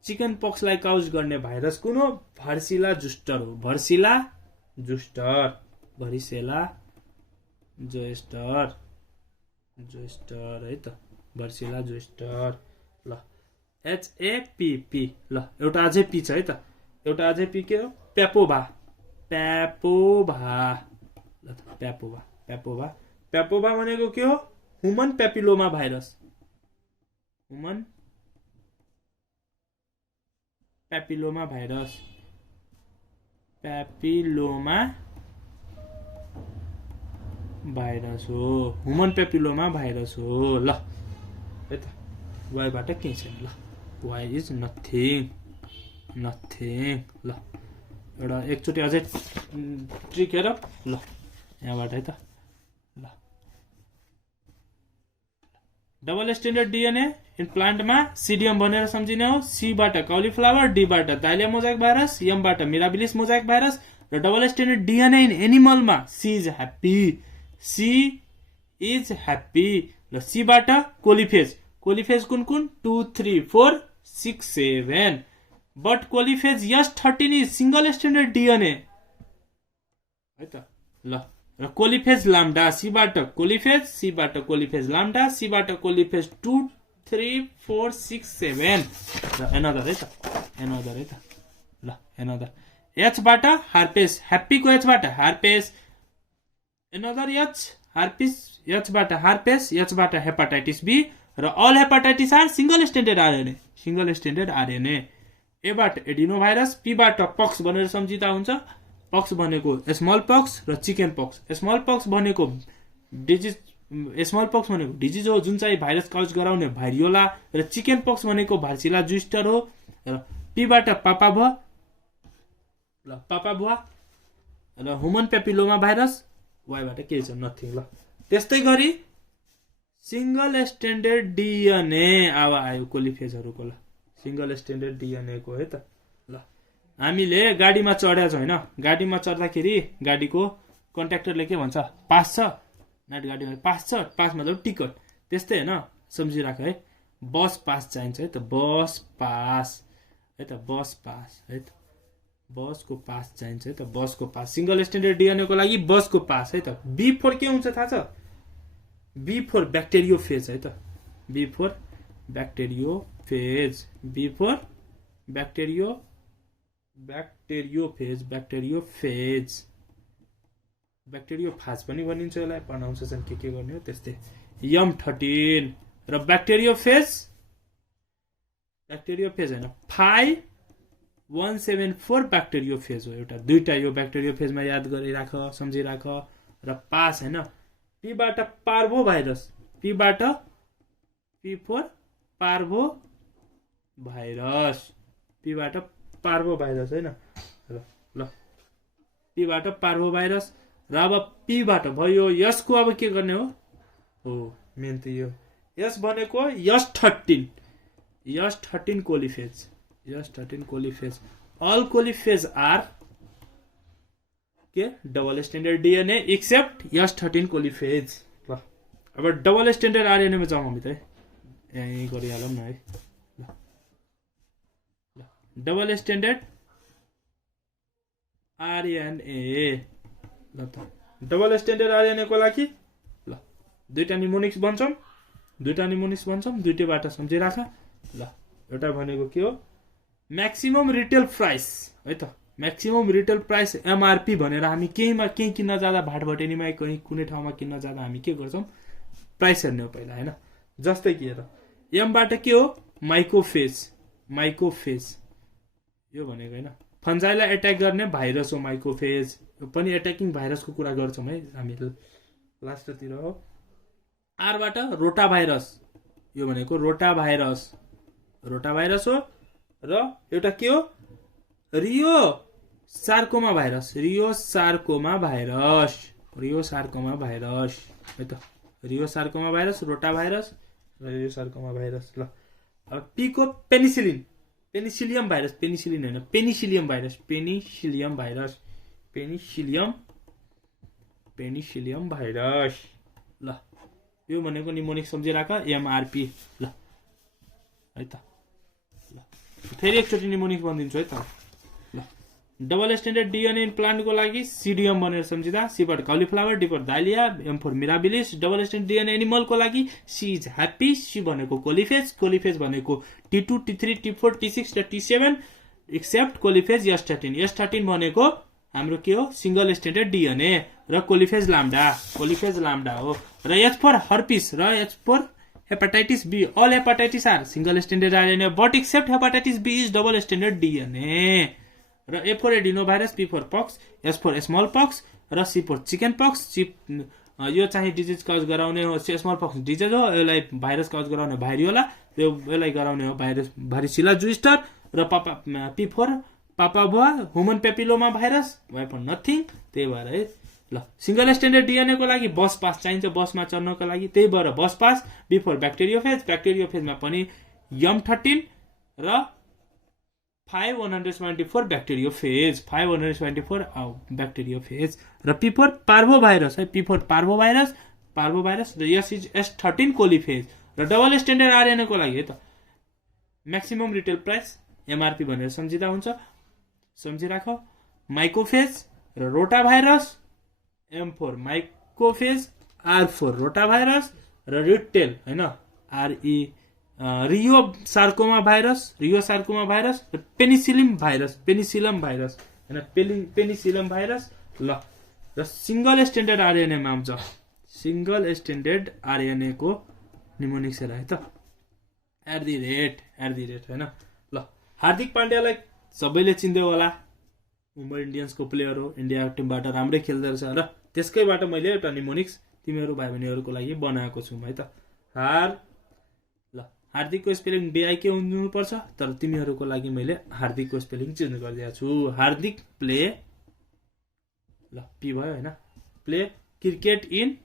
चिकन पक्सलाई काउज गर्ने भाइरस कुन हो भर्सिला जुस्टर हो भर्सिला जोस्टर है त भर्सिला जोस्टर ल HAPP ल एउटा अझै पी छ है त एउटा अझै पी के हो प्यापोभा प्यापोभा भनेको के हो human papilloma virus papilloma virus हो, ह्युमन पेपिलोमा भाइरस हो। ल है त वाइबाट केही छैन। ल वाइ इज नथिङ। ल एउटा एकचोटि अझै ट्रिक हेर। ल यहाँबाट है त। ल डबल स्ट्यान्डर्ड डिएनए इन प्लान्टमा सिडियम भनेर सम्झिने हो। सीबाट कलिफ्लावर, डीबाट दाइलिया मोजाइक भाइरस, एमबाट मिराबिलिस मोजाइक भाइरस र डबल स्ट्यान्डर्ड डिएनए इन एनिमलमा C is happy. C is happy. ल सीबाट कोलिफेज। कोलिफेज कुन कुन 2 3 4 6 7। But coliphage S13 is single standard DNA है त। ल र कोलिफेज लाम्डा सीबाट कोलिफेज, सीबाट कोलिफेज लाम्डा, सीबाट कोलिफेज 2 3 4 6 7 र एनदर है त। एनदर है त। ल एनदर एचबाट हार्पेस। ह्याप्पीको एचबाट हार्पेस। Another H herpes. एचबाट हार्पेस, एचबाट हेपाटाइटिस बी र all hepatitis are single standard RNA. Single standard RNA. एबाट एडिनो भाइरस, पीबाट पक्स भनेर सम्झिँदा हुन्छ। पक्स भनेको स्मल पक्स र चिकन पक्स। स्मल पक्स भनेको डिजिज हो जुन चाहिँ भाइरस कज गराउने भाइरियोला र चिकन पक्स भनेको भार्सिला जुस्टर हो। र पीबाट पापाभुवा। ल पापाभुवा र ह्युमन पेपिलोमा भाइरस। वाइबाट केही छ नथिङ। ल त्यस्तै गरी सिंगल स्ट्यान्डर्ड डिएनए अब आयो कोलिफेजहरूको। ल सिंगल स्ट्यान्डर्ड डिएनए को है त। ल हामीले गाडीमा चढेको छैन। गाडीमा चढ्दाखेरि गाडीको कन्ट्र्याक्टरले के भन्छ, पास छ। नाइट गाडीमा पास छ। पास मतलब टिकट। त्यस्तै होइन, सम्झिराख है। बस पास चाहिन्छ है त। बस पास है त। बस पास है त। बसको पास चाहिन्छ है त। बसको पास सिंगल स्ट्यान्डर्ड डिएनए को लागि बसको पास है त। B4 के हुन्छ थाहा छ? B4 ब्याक्टेरियोफेज है त। B4 ब्याक्टेरियोफेज। B4 ब्याक्टेरियोफेज। ब्याक्टेरियोफाज पनि भनिन्छ यसलाई। प्रनाउन्सिएसन के गर्ने हो त्यस्तै। M13 र ब्याक्टेरियोफेज होइन 5174 ब्याक्टेरियोफेज हो। एउटा दुईटा यो ब्याक्टेरियोफेजमा याद गरिराख, सम्झिराख। र पास होइन। पीबाट पार्भो भाइरस। पीबाट P4 पार्भो भाइरस। पीबाट पार्भो भाइरस होइन। ल पीबाट पार्भो भाइरस। र अब पीबाट भयो। यसको अब के गर्ने हो मेन त यो। यस भनेको S13। S13 coliphage. S13 coliphage. All coliphage are के double standard DNA except S13 coliphage. ल अब डबल स्ट्यान्डर्ड आरएनए मा जाउँ हामी त है। यही गरिहालौँ न है। ल डबल स्ट्यान्डर्ड आरएनए। ल त डबल स्ट्यान्डर्ड आरएनए को लागि ल दुईटा निमोनिक्स भन्छौँ। दुईटैबाट सम्झिराख। ल एउटा भनेको के हो, म्याक्सिमम रिटेल प्राइस है त। म्याक्सिमम रिटेल प्राइस MRP भनेर हामी केही किन्न जाँदा भाटभटेनीमा कुनै ठाउँमा किन्न जाँदा हामी के गर्छौँ, प्राइस हेर्ने हो पहिला होइन। जस्तै कि हेर एमबाट के हो, माइकोफेज। यो भनेको होइन फन्जाइलाई एट्याक गर्ने भाइरस हो माइकोफेज। यो पनि एट्याकिङ भाइरसको कुरा गर्छौँ है हामी लास्टतिर हो। आरबाट रोटा भाइरस। यो भनेको रोटा भाइरस हो। र एउटा के हो, रियो सार्कोमा भाइरस है त। रियो सार्कोमा भाइरस, रोटा भाइरस र रियो सार्कोमा भाइरस। ल अब पीको पेनिसिलियम भाइरस। पेनिसिलियम होइन, पेनिसिलियम भाइरस। ल यो भनेको निमोनिक सम्झिराख MRP। ल है त। ल फेरि एकचोटि निमोनिक भनिदिन्छु है त। ल डबल स्ट्यान्डर्ड डिएनए इन प्लान्टको लागि सिडियम भनेर सम्झिँदा सीबाट कलिफ्लावर, डीबाट dahlia, M4 mirabilis. Double standard DNA एनिमलको लागि सी इज ह्याप्पी। सी भनेको कोलिफेज भनेको T2 T3 T4 T6 र T7 एक्सेप्ट कोलिफेज S13 भनेको हाम्रो के हो, सिंगल स्ट्यान्डर्ड डिएनए र कोलिफेज लाम्डा हो। र H4 हर्पिस र H4 hepatitis B. All hepatitis are single standard RNA but except hepatitis B is double standard DNA. र A4 adeno virus, P4 pox, S4 small pox र C4 chicken पक्स, यो चाहिँ disease cause गराउने हो, small पक्स disease हो, यसलाई virus cause गराउने भाइरियोला, यसलाई गराउने हो भाइरस भारिसिला जुस्टर, र P4 papova human papilloma virus, weapon nothing. त्यही भएर है ल सिंगल स्ट्यान्डर्ड डिएनए को लागि बस पास चाहिन्छ, बसमा चढ्नको लागि। त्यही भएर बस पास बिफोर ब्याक्टेरियोफेज, ब्याक्टेरियोफेजमा पनि यम13 र 5174 ब्याक्टेरियोफेज, 574 ब्याक्टेरियोफेज, र P4 पार्भोभाइरस है, P4 पार्भोभाइरस र S13 कोलिफेज, र डबल स्ट्यान्डर्ड आरएनए को लागि है त म्याक्सिमम रिटेल प्राइस एमआरपी भनेर सम्झिँदा हुन्छ, सम्झिराख। माइकोफेज र रोटाभाइरस, M4 माइकोफेज, R4 रोटाभाइरस, र रिटेल हैन रियो सार्कोमा भाइरस, र पेनिसिलम भाइरस हैन, पेनिसिलम भाइरस। ल र सिंगल स्ट्यान्डर्ड आरएनए मा आउँछ, सिंगल स्ट्यान्डर्ड आरएनए को निमोनिक सेल है त @ हैन। ल हार्दिक पाण्ड्यालाई सबैले चिन्दै होला, मुम्बई इन्डियन्सको प्लेयर हो, इन्डिया टिमबाट राम्रै खेल्दै रहेछ, र त्यसकैबाट मैले एउटा निमोनिक्स तिमीहरू भाइ बहिनीहरूको लागि बनाएको छु है त। हार्दिकको स्पेलिङ BIK हुनुपर्छ, तर तिमीहरूको लागि मैले हार्दिकको स्पेलिङ चेन्ज गरिदिएको छु। हार्दिक प्ले ल P भयो हैन, प्ले क्रिकेट इन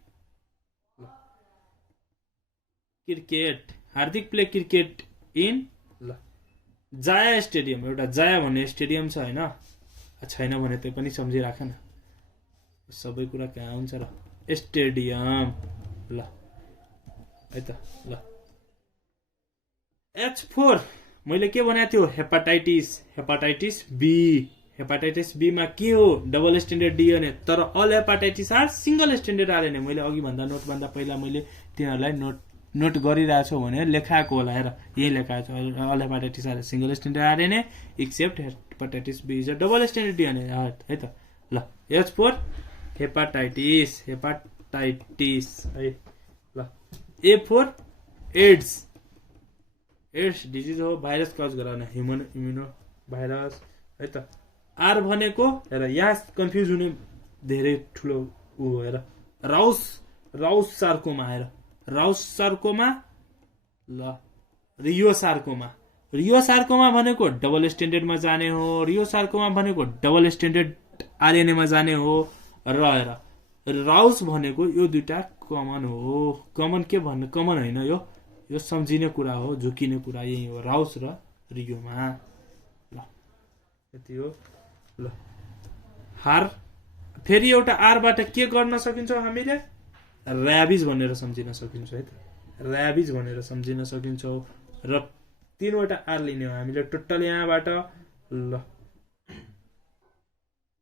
क्रिकेट, हार्दिक प्ले क्रिकेट इन ल जाया स्टेडियम, एउटा जाया भन्ने स्टेडियम छ हैन, छैन भने त्यही पनि सम्झिराख न, सबै कुरा कहाँ हुन्छ र स्टेडियम। ल है त। ल H4 मैले के भनेको थियो, हेपाटाइटिस बी मा के हो, डबल स्ट्यान्डर्ड डिएनए, तर all hepatitis are single standard RNA. मैले अघि भन्दा नोट भन्दा पहिला मैले तिनीहरूलाई नोट गरिरहेको छु भने लेखाएको होला, हेर यही लेखाएको छ, all hepatitis are single standard RNA except hepatitis B is a double standard DNA है त। ल H4 हेपाटाइटिस है। ल A4 एड्स डिजिज हो, भाइरस कज गराउने ह्युमन इम्युनो भाइरस है त। आर भनेको हेर यहाँ कन्फ्युज हुने धेरै ठुलो उ हो, हेर राउस सार्कोमा, हेर राउस सार्कोमा। ल रियो सार्कोमा भनेको डबल स्ट्यान्डर्डमा जाने हो, रियो सार्कोमा भनेको डबल स्ट्यान्डर्ड आरएनए मा जाने हो, र हेर राउस भनेको यो दुईटा कमन हो। कमन के भन्नु, कमन होइन, यो सम्झिने कुरा हो, झुकिने कुरा यही हो, राउस र रियोमा। ल यति हो। ल हार फेरि एउटा आरबाट के गर्न सकिन्छ हामीले, र्याबिज भनेर सम्झिन सकिन्छ है त, र्याबिज भनेर सम्झिन सकिन्छौँ, र 3वटा आर लिने हो हामीले टोटल यहाँबाट। ल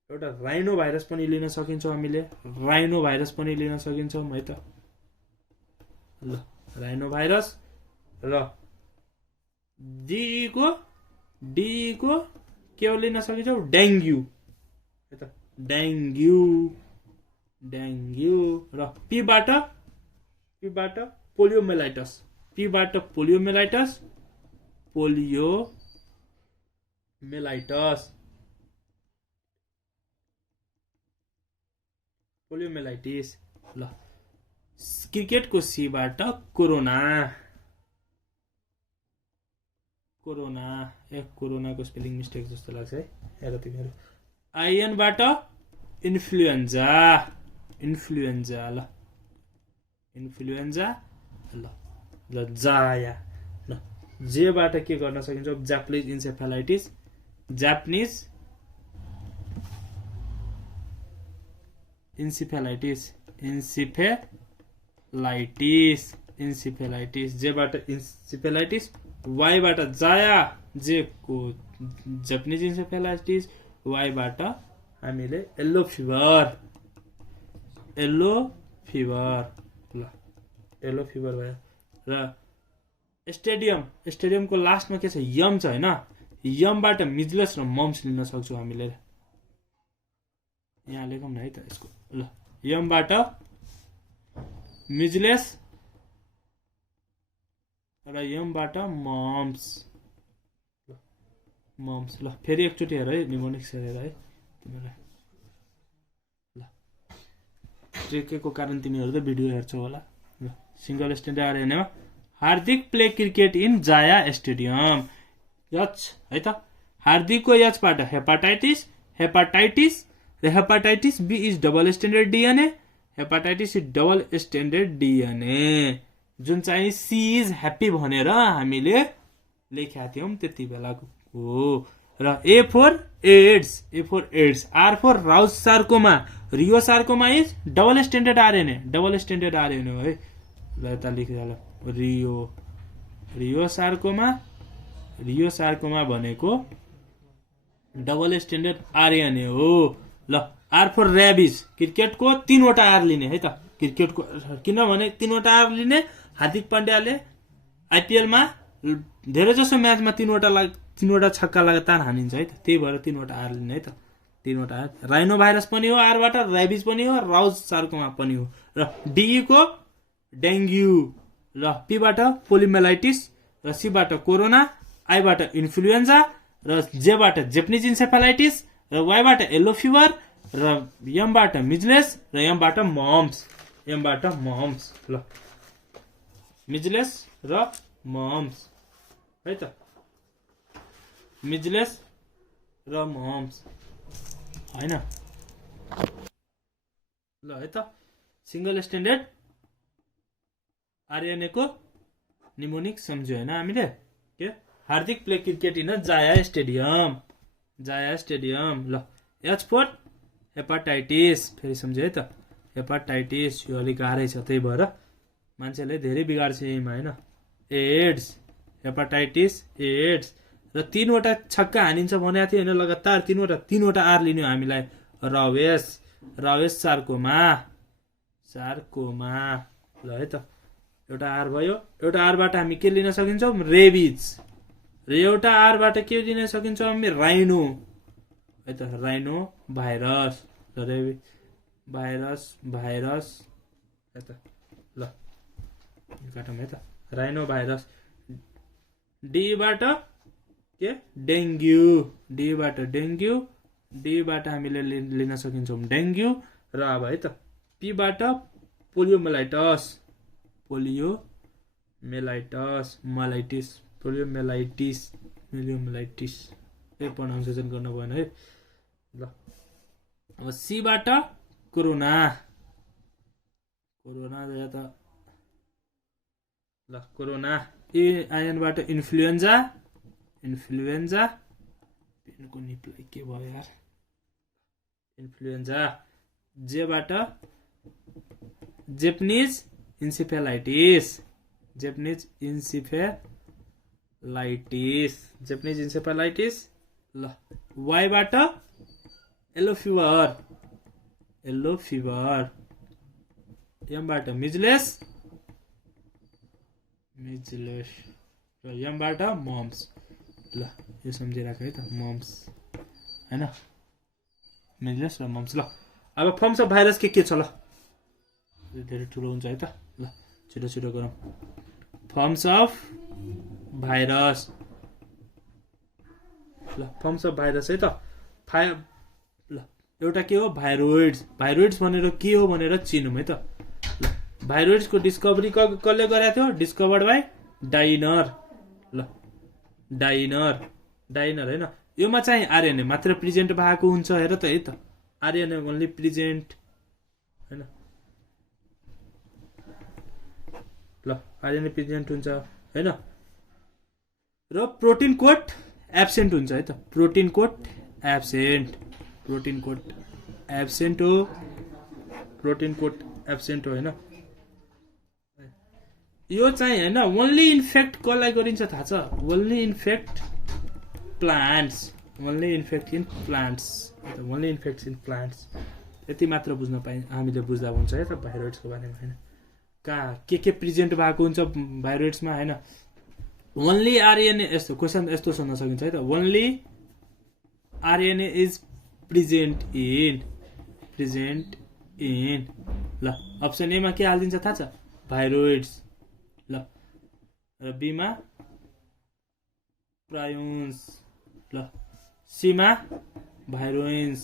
एउटा राइनो भाइरस पनि लिन सकिन्छौँ हामीले, राइनो भाइरस पनि लिन सकिन्छौँ है त। ल राइनो भाइरस, र डी को के लिन सकिन्छौँ, डेङ्ग्यू है त, डेङ्ग्यू। र पीबाट पोलियोमेलाइटस, पोलियोमेलाइटिस। ल क्रिकेटको सीबाट कोरोनाको स्पेलिङ मिस्टेक जस्तो लाग्छ है, हेर तिमीहरू। आइएनबाट इन्फ्लुएन्जा। ल जाया। ल जेबाट के गर्न सकिन्छ, जापानिज इन्सेफेलाइटिस, जेबाट इन्सेफेलाइटिस। वाइबाट जाया, जे को जापानिज इन्सेफेलाइटिस, वाइबाट हामीले येल्लो फिभर। ल येल्लो फिभर भयो। र स्टेडियमको लास्टमा के छ, यम छ हैन, यमबाट मिजलस र मम्स लिन सक्छौँ हामीले, यहाँ लेखौँ न है त यसको। ल यमबाट मिजलेस र यमबाट मम्स। ल फेरि एकचोटि हेर है, निमोनिक्स हेरेर है तिमीलाई। ल नट्रेकेको कारण तिमीहरू त भिडियो हेर्छौ होला। सिंगल स्ट्यान्डर्ड आरएनएमा हार्दिक प्ले क्रिकेट इन जाया स्टेडियम। यच है त, हार्दिकको यचबाट हेपाटाइटिस, हेपाटाइटिस र hepatitis B is double standard DNA, hepatitis is double standard DNA, जुन चाहिँ सी इज ह्याप्पी भनेर हामीले लेखेका थियौँ त्यति बेलाको हो। र A for AIDS, A for AIDS, R for Rous sarcoma, reo sarcoma is double standard RNA, double standard RNA है। ल यता लेखिहाल, reo, reo sarcoma, reo sarcoma भनेको डबल स्ट्यान्डर्ड आरएनए हो। ल आर फोर ऱ्याबिज, क्रिकेटको 3वटा आर लिने है त, क्रिकेटको किनभने 3वटा आर लिने। हार्दिक पाण्ड्याले आइपिएलमा धेरै जसो म्याचमा 3वटा छक्का लगातार हानिन्छ है त, त्यही भएर 3वटा आर लिने है त, 3वटा आर। राइनो भाइरस पनि हो आरबाट, ऱ्याबिज पनि हो, राउज सार्कोमा पनि हो। र डी को डेङ्ग्यू, र पीबाट पोलियोमाइलाइटिस, र सीबाट कोरोना, आईबाट इन्फ्लुएन्जा, र जेबाट जेपनिज इन्सेफेलाइटिस, र वाईबाट येल्लो फिभर, र एमबाट मिजलेस, र एमबाट मम्स, एमबाट मम्स। ल मिजलेस र मम्स है त, मिजलेस र मम्स हैन। ल है त, सिंगल स्ट्यान्डर्ड आरएनए को निमोनिक सम्झ्यो होइन हामीले के। हार्दिक प्ले क्रिकेट इन जाया स्टेडियम, जाया स्टेडियम। ल एच फोर हेपाटाइटिस, फेरि सम्झ्यो है त, हेपाटाइटिस यो अलिक गाह्रै छ, त्यही भएर मान्छेले धेरै बिगार्छ यहीमा होइन। एड्स, हेपाटाइटिस एड्स, र 3वटा छक्का हानिन्छ भनेको थियो होइन लगातार, 3वटा आर लिने हामीलाई। रवेस, रवेस सार्कोमा, सार्कोमा। ल है त, एउटा आर भयो, एउटा आरबाट हामी के लिन सकिन्छौँ, रेबिज, र एउटा आरबाट के लिन सकिन्छौँ हामी, राइनो है त, राइनो भाइरस, र रेबिज भाइरस, भाइरस है त। ल काटौँ है त, राइनो भाइरस। डीबाट के, डेङ्ग्यू, डीबाट डेङ्ग्यू, डीबाट हामीले लिन सकिन्छौँ डेङ्ग्यू। र अब है त पीबाट पोलियोमाइलाइटस, पोलियोमेलाइटस, माइलाइटिस, पोलियोमेलाइटिस, मिलियोमेलाइटिस, यो प्रोनाउन्सिएसन गर्न भएन है। ल अब सीबाट कोरोना, कोरोना त ल कोरोना। आइएनबाट इन्फ्लुएन्जा, इन्फ्लुएन्जा, पेनको निप्लाई के भयो यार, इन्फ्लुएन्जा। जेबाट Japanese encephalitis, Japanese encephalitis, Japanese encephalitis. ल वाईबाट येल्लो फिभर, येल्लो फिभर। एमबाट मिजलेस, मिजलेस, र एमबाट मम्स। ल यो सम्झिराख है त, मम्स हैन, मिजलेस र मम्स। ल अब फर्म्स अफ भाइरस के छ, ल धेरै ठुलो हुन्छ है त। ल छिटो छिटो गरौँ। फर्म्स अफ भाइरस, ल फर्म्स अफ भाइरस है त। ल एउटा के हो, भाइरोइड्स, भाइरोइड्स भनेर के हो भनेर चिनौँ है त। ल भाइरोइड्सको डिस्कभरी कसले गरेको थियो, डिस्कभर्ड बाई डाइनर। ल डाइनर, डाइनर होइन। योमा चाहिँ आरएनए मात्र प्रेजेन्ट भएको हुन्छ, हेर त है त, आरएनए ओन्ली प्रेजेन्ट होइन। ल आरएनए प्रेजेन्ट हुन्छ होइन, र प्रोटिन कोड एब्सेन्ट हुन्छ है त, protein code absent, protein code absent हो, प्रोटिन कोड एब्सेन्ट हो होइन। यो चाहिँ होइन ओन्ली इन्फेक्ट कसलाई गरिन्छ थाहा छ, only infect plants, only infect in plants, only infect in plants. यति मात्र बुझ्न पाइ, हामीले बुझ्दा हुन्छ है त भाइरोइड्सको बारेमा होइन। कहाँ के प्रेजेन्ट भएको हुन्छ भाइरोइड्समा होइन। ओन्ली आरएनए, यस्तो क्वेसन यस्तो सोध्न सकिन्छ है त, only RNA is present in, present in. ल अप्सन एमा के हालिदिन्छ थाहा छ, भाइरोइड्स। ल र बीमा प्रायोन्स, ल सीमा भाइरोइन्स,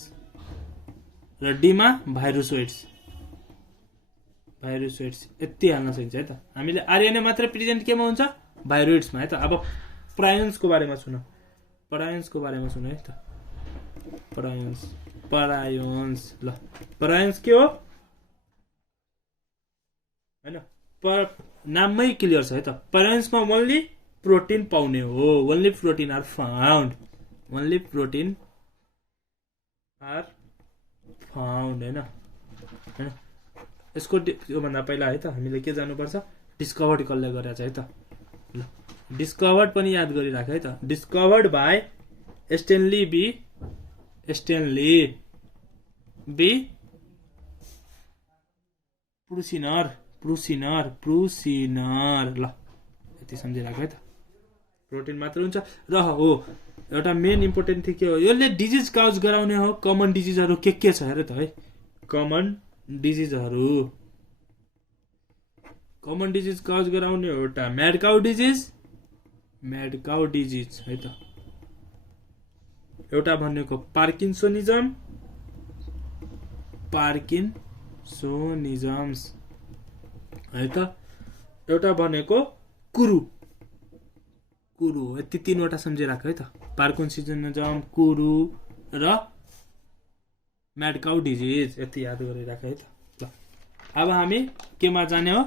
र डीमा भाइरोसोइड्स। भाइरोइड्स यति हाल्न सकिन्छ है त। हामीले आरएनए मात्र प्रेजेन्ट केमा हुन्छ, भाइरोइड्समा है त। अब प्रायोन्सको बारेमा सुन, प्रायोन्सको बारेमा सुन है त। प्रायोन्स ल प्रायोन्स के हो हैन, नाममै क्लियर छ है त। प्रायोन्समा ओन्ली प्रोटिन पाउने हो, only protein are found, only protein are found हैन। यसको योभन्दा पहिला है त हामीले के जानुपर्छ, डिस्कभर्ड कसले गरेछ है त। ल डिस्कभर्ड पनि याद गरिराख है त। डिस्कभर्ड बाई स्टेनली बी प्रुसिनर ल यति सम्झिराख है त। प्रोटिन मात्र हुन्छ र हो एउटा मेन इम्पोर्टेन्ट थिङ के हो, यसले डिजिज काउज गराउने हो। कमन डिजिजहरू के छ हेर त है। कमन डिजिज काउज गराउने हो एउटा म्याड काउ डिजिज है त। एउटा भनेको पार्किन्सोनिजम्स है त। एउटा भनेको कुरु, यति तीनवटा सम्झिराख है त। पार्किन्सोनिजम, कुरु र म्याड काउ डिजिज, यति याद गरिराख है त। ल अब हामी केमा जाने हो,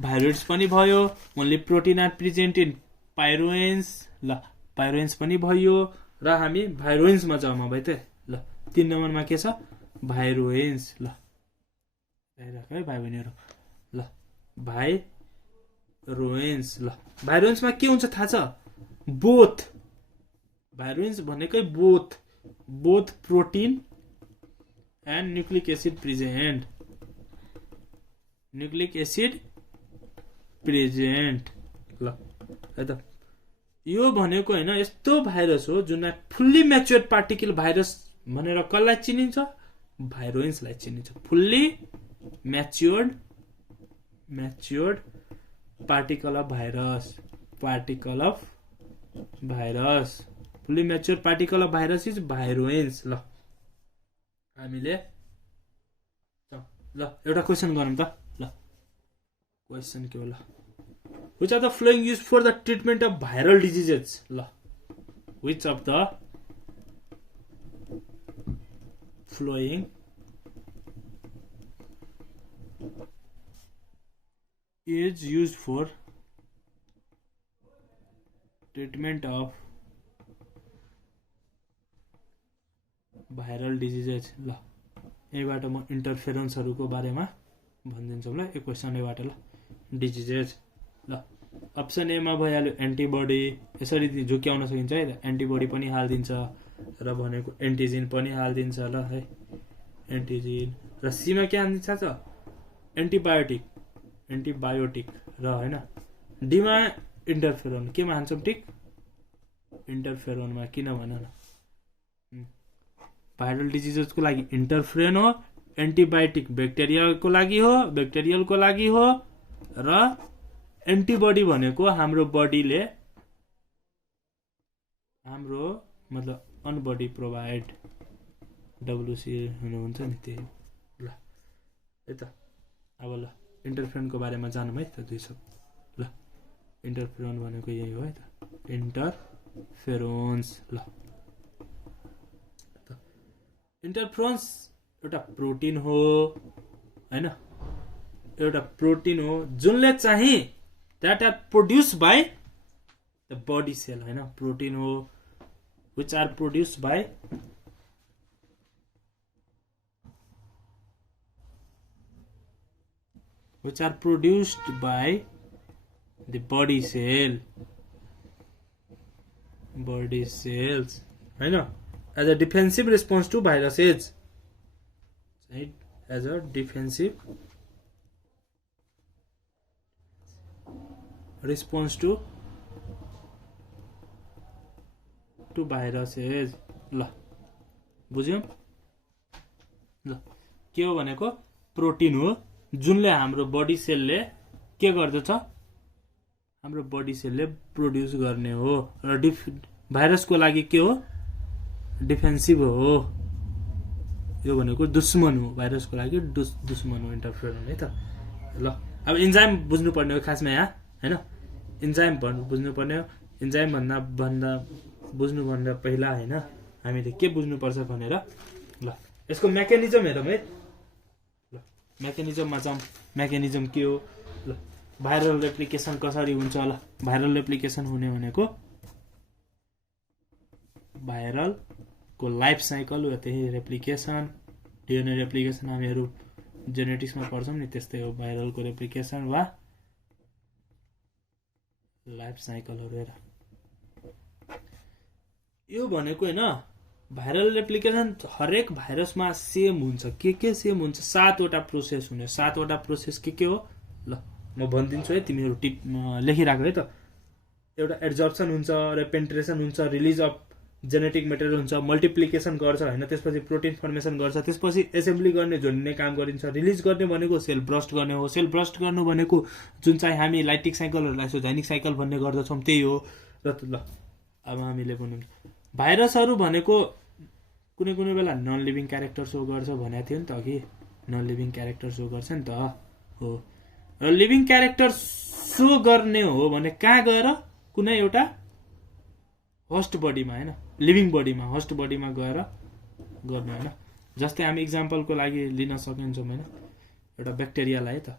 भाइरोइड्स पनि भयो, only protein are present in prions ल पाइरोएन्स पनि भयो र हामी भाइरोएन्समा जाउँ अब है त। ल 3 नम्बरमा के छ, भाइरोएन्स ल हेरिराख है भाइ बहिनीहरू। ल भाइरोएन्स ल भाइरोएन्समा के हुन्छ थाहा छ, बोथ भाइरोएन्स भनेकै both protein and nucleic acid present ल है त। यो भनेको हैन यस्तो भाइरस हो जुन फुल्ली म्याच्योर्ड पार्टिकल भाइरस भनेर कसलाई चिनिन्छ, भाइरोएन्सलाई चिनिन्छ। Fully matured particle of virus fully matured particle of virus is virions. ल हामीले ल एउटा क्वेसन गरौँ त। ल क्वेसन के होला, which are the following used for the treatment of viral diseases? ल which of the following is used for treatment of viral diseases? ल यहीबाट म इन्टरफेरेन्सहरुको बारेमा भनिदिन्छु ल। यो क्वेसन यहीबाट ल, डिजिजेस ल अप्सन ए मा भइहाल्यो एन्टिबडी, यसरी झुक्याउन सकिन्छ है। एन्टिबडी पनि हाल्दिन्छ र भनेको एन्टिजिन पनि हाल्दिन्छ ल है, एन्टिजिन। र सी मा के हाल्दिन्छ त, एन्टिबायोटिक र हैन। डी मा इन्टरफेरोन, केमा हान्छौँ टिक, इन्टरफेरोनमा। किन भन न, भाइरल डिजिजेसको लागि इन्टरफेरोन हो, एन्टिबायोटिक ब्याक्टेरियलको लागि हो र एन्टिबडी भनेको हाम्रो बडीले हाम्रो मतलब अनबडी प्रोभाइड डब्लुसी हुनुहुन्छ नि त्यही ल है त। अब ल इन्टरफेरोनको बारेमा जानौँ है त दुई शब्द। ल इन्टरफेरोन भनेको यही हो है त, इन्टरफेरोन्स ल। इन्टरफेरोन्स एउटा प्रोटिन हो हैन, एउटा प्रोटिन हो जुनले चाहिँ that are produced by the body cell हैन। प्रोटिन हो which are produced by the body cells हैन, as a defensive response to viruses, right? As a defensive response to viruses ल बुझ्यौ ल। के हो भनेको प्रोटिन हो जुनले हाम्रो बडी सेलले के गर्दछ, हाम्रो बडी सेलले प्रोड्युस गर्ने हो र भाइरसको लागि के हो, डिफेन्सिभ हो, यो भनेको दुश्मन हो, भाइरसको लागि दुश्मन हो इन्टरफेयर हुने है त। ल अब इन्जाइम बुझ्नुपर्ने हो खासमा यहाँ होइन, इन्जाइम बुझ्नुपर्ने हो। इन्जाइम बुझ्नुभन्दा पहिला होइन हामीले के बुझ्नुपर्छ भनेर, ल यसको मेकानिजम हेरौँ है। ल मेकानिजममा जाउँ, मेकानिजम के हो, ल भाइरल रेप्लिकेसन कसरी हुन्छ। ल भाइरल रेप्लिकेसन हुने भनेको भाइरलको लाइफ साइकल हो, त्यही रेप्लिकेसन। डिएनए रेप्लिकेसन हामीहरू जेनेटिक्समा पढ्छौँ नि, त्यस्तै हो भाइरलको रेप्लिकेसन वा लाइफ साइकलहरू। हेर यो भनेको होइन भाइरल रेप्लिकेसन हरेक भाइरसमा सेम हुन्छ। के सेम हुन्छ? 7वटा प्रोसेस हुने। 7वटा प्रोसेस के हो ल म भनिदिन्छु है, तिमीहरू लेखिराख है त। एउटा एड्जर्प्सन हुन्छ, रेपेन्ट्रेसन हुन्छ, रिलिज अफ जेनेटिक मेटेरियल हुन्छ, मल्टिप्लिकेसन गर्छ होइन, त्यसपछि प्रोटिन फर्मेसन गर्छ, त्यसपछि एसेम्ब्ली गर्ने जोड्ने काम गरिन्छ। रिलिज गर्ने भनेको सेल ब्रस्ट गर्ने हो। सेल ब्रस्ट गर्नु भनेको जुन चाहिँ हामी लाइटिक साइकलहरू लाइसोझाइनिक साइकल भन्ने गर्दछौँ त्यही हो। र ल अब हामीले भनौँ भाइरसहरू भनेको कुनै कुनै बेला नन लिभिङ क्यारेक्टर सो गर्छ भनेको थियो नि त अघि, नन लिभिङ क्यारेक्टर सो गर्छ नि त हो। र लिभिङ क्यारेक्टर सो गर्ने हो भने कहाँ गएर, कुनै एउटा होस्ट बडीमा होइन, लिभिङ बडीमा, होस्ट बडीमा गएर गर्ने होइन। जस्तै हामी इक्जाम्पलको लागि लिन सकिन्छौँ होइन, एउटा ब्याक्टेरियालाई है त,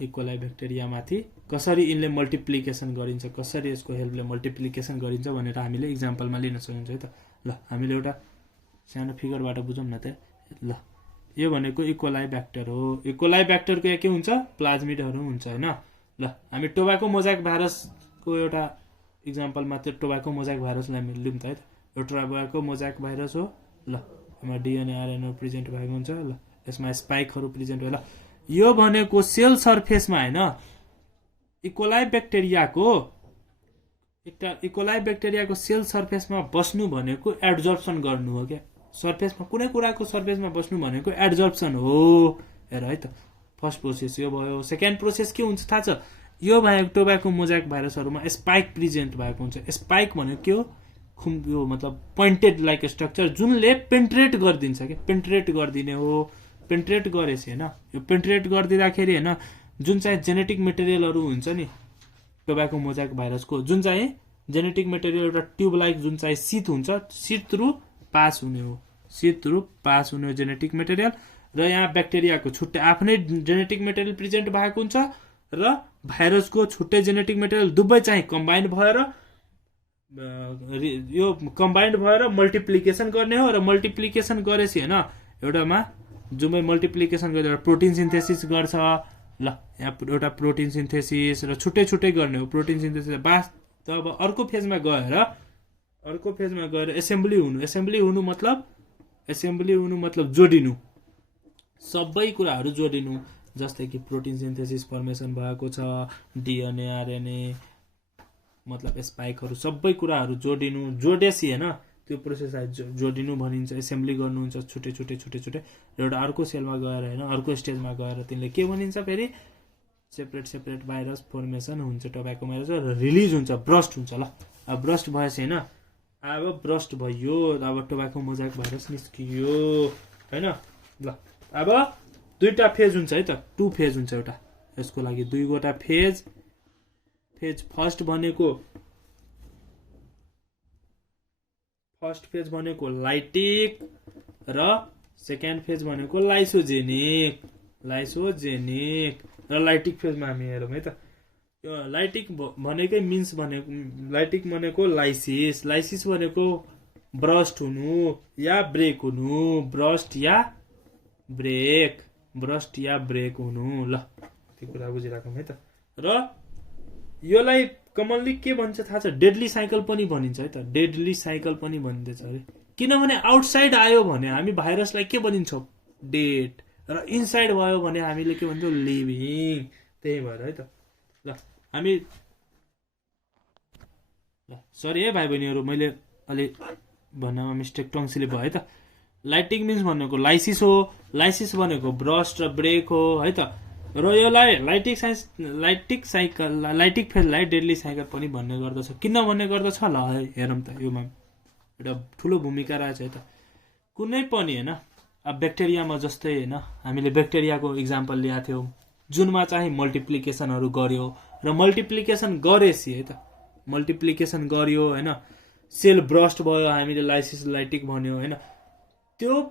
इकोलाई ब्याक्टेरियामाथि कसरी यिनले मल्टिप्लिकेसन गरिन्छ, कसरी यसको हेल्पले मल्टिप्लिकेसन गरिन्छ भनेर हामीले इक्जाम्पलमा लिन सकिन्छ है त। ल हामीले एउटा सानो फिगरबाट बुझौँ न त। ल यो भनेको इकोलाई ब्याक्टर हो। इकोलाई ब्याक्टरको के हुन्छ? प्लाज्मिडहरू हुन्छ होइन। ल हामी टोबाको मोजाइक भाइरसको एउटा इक्जाम्पलमा त्यो टोबाको मोजाइक भाइरसलाई लिउँ त है त। यो टोबाको मोजाइक भाइरस हो। ल यसमा डिएनए आरएनए प्रेजेन्ट भएको हुन्छ। ल यसमा स्पाइकहरू प्रेजेन्ट भयो। ल यो भनेको सेल सर्फेसमा होइन, इकोलाई ब्याक्टेरियाको सेल सर्फेसमा बस्नु भनेको एड्जर्प्सन गर्नु हो क्या। सर्फेसमा कुनै कुराको सर्फेसमा बस्नु भनेको एड्जर्प्सन हो। हेर है त, फर्स्ट प्रोसेस यो भयो। सेकेन्ड प्रोसेस के हुन्छ थाहा छ? यो भएको टोबाको मोजाइक भाइरसहरूमा स्पाइक प्रेजेन्ट भएको हुन्छ। स्पाइक भनेको के हो? यो मतलब पोइन्टेड लाइक स्ट्रक्चर जुनले पेन्ट्रेट गरिदिन्छ क्या, पेन्ट्रेट गरिदिने हो। पेन्ट्रेट गरेपछि होइन, यो पेन्ट्रेट गरिदिँदाखेरि होइन जुन चाहिँ जेनेटिक मेटेरियलहरू हुन्छ नि टोबाको मोजाइक भाइरसको, जुन चाहिँ जेनेटिक मेटेरियल एउटा ट्युब लाइक जुन चाहिँ शीत हुन्छ, शीत थ्रु पास हुने हो, शीत थ्रु पास हुने हो जेनेटिक मेटेरियल। र यहाँ ब्याक्टेरियाको छुट्टै आफ्नै जेनेटिक मेटेरियल प्रेजेन्ट भएको हुन्छ र भाइरसको छुट्टै जेनेटिक मेटेरियल दुवै चाहिँ कम्बाइन्ड भएर यो कम्बाइन्ड भएर मल्टिप्लिकेसन गर्ने हो। र मल्टिप्लिकेसन गरेपछि होइन एउटामा जुनै मल्टिप्लिकेसन गरेर प्रोटिन सिन्थेसिस गर्छ। ल यहाँ एउटा प्रोटिन सिन्थेसिस र छुट्टै छुट्टै गर्ने हो प्रोटिन सिन्थेसिस। बास त अब अर्को फेजमा गएर एसेम्ब्ली हुनु मतलब जोडिनु, सबै कुराहरू जोडिनु। जस्तै कि प्रोटिन सिन्थेसिस फर्मेसन भएको छ, डिएनए आरएनए मतलब स्पाइकहरू सबै कुराहरू जोडेसी होइन त्यो प्रोसेसलाई जोडिनु भनिन्छ। एसेम्ब्ली गर्नुहुन्छ छुट्टै छुट्टै एउटा अर्को सेलमा गएर होइन, अर्को स्टेजमा गएर तिनले के भनिन्छ फेरि सेपरेट भाइरस फर्मेसन हुन्छ टोबाको भाइरस र रिलिज हुन्छ, ब्रस्ट हुन्छ। ल अब ब्रस्ट भएपछि होइन, अब ब्रस्ट भयो, अब टोबाको मोजाइक भाइरस निस्कियो होइन। ल अब दुईवटा फेज हुन्छ है त, 2 फेज हुन्छ एउटा यसको लागि, 2वटा फेज। फर्स्ट फेज भनेको लाइटिक र सेकेन्ड फेज भनेको लाइसोजेनिक र लाइटिक फेजमा हामी हेरौँ है त। यो लाइटिक भनेकै मिन्स लाइटिक भनेको लाइसिस भनेको ब्रस्ट हुनु या ब्रेक हुनु, ब्रस्ट या ब्रेक हुनु। ल त्यो कुरा बुझिराखौँ है त। र योलाई कमनली के भन्छ थाहा छ? डेडली साइकल पनि भनिन्छ है त, डेडली साइकल पनि भनिन्छ अरे। किनभने आउटसाइड आयो भने हामी भाइरसलाई के भनिन्छौँ? डेड। र इनसाइड भयो भने हामीले के भन्छौँ? लिभिङ। त्यही भएर है त। ल हामी सरी है भाइ बहिनीहरू, मैले अलि भन्नमा मिस्टेक टङ्सिले भयो है त। लाइटिक मिन्स भनेको लाइसिस हो, लाइसिस भनेको ब्रस्ट र ब्रेक हो है त। र योलाई लाइटिक फेजलाई डेडली साइकल पनि भन्ने गर्दछ। किन भन्ने गर्दछ ल हेरौँ त, योमा एउटा ठुलो भूमिका रहेछ है त। कुनै पनि होइन अब ब्याक्टेरियामा जस्तै होइन हामीले ब्याक्टेरियाको इक्जाम्पल ल्याएको थियौँ जुनमा चाहिँ मल्टिप्लिकेसनहरू गर्यो र मल्टिप्लिकेसन गरेपछि है त मल्टिप्लिकेसन गर्यो होइन सेल ब्रस्ट भयो हामीले लाइसिस लाइटिक भन्यो होइन त्यो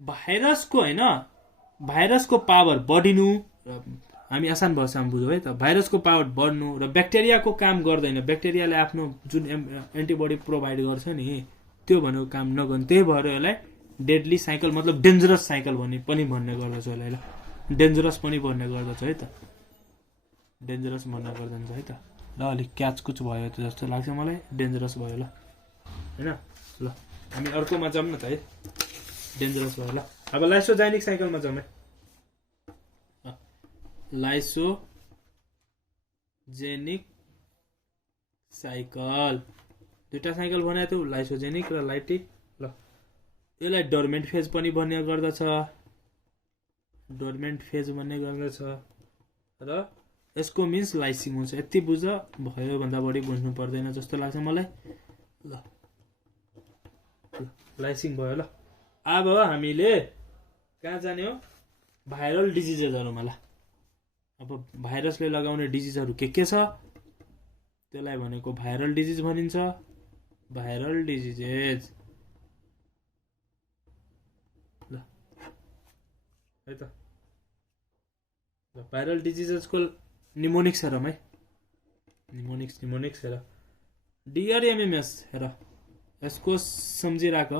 भाइरसको होइन भाइरसको पावर बढिनु र हामी आसान भाषामा बुझौँ है त भाइरसको पावर बढ्नु र ब्याक्टेरियाको काम गर्दैन ब्याक्टेरियाले आफ्नो जुन एन्टिबडी प्रोभाइड गर्छ नि त्यो भनेको काम नगर्नु त्यही भएर यसलाई डेडली साइकल मतलब डेन्जरस साइकल पनि भन्ने गर्दछ यसलाई ल डेन्जरस पनि भन्ने गर्दछ है त डेन्जरस भन्ने गर्दछ है त ल अलिक क्याचकुच भयो त जस्तो लाग्छ मलाई डेन्जरस भयो ल होइन ल हामी अर्कोमा जाऊँ न त है डेन्जरस भयो ल अब लाइसोजाइनिक साइकलमा जाऊँ है लाइसोजेनिक साइकल दुईटा साइकल बनाएको थियो लाइसोजेनिक र लाइटिक ल यसलाई डोर्मेन्ट फेज पनि भन्ने गर्दछ डोर्मेन्ट फेज भन्ने गर्दछ र यसको मिन्स लाइसिङ हुन्छ यति बुझ भयो भन्दा बढी बुझ्नु पर्दैन जस्तो लाग्छ मलाई ल लाइसिङ भयो ल अब हामीले कहाँ जाने हो भाइरल डिजिजेसहरुमा ल अब भाइरसले लगाउने डिजिजहरु के छ त्यसलाई भनेको भाइरल डिजिज भनिन्छ भाइरल डिजिजेस ल है त भाइरल डिजिजेसको निमोनिक्स हेरौँ है निमोनिक्स हेर डिआर एमएमएस हेर यसको सम्झिराख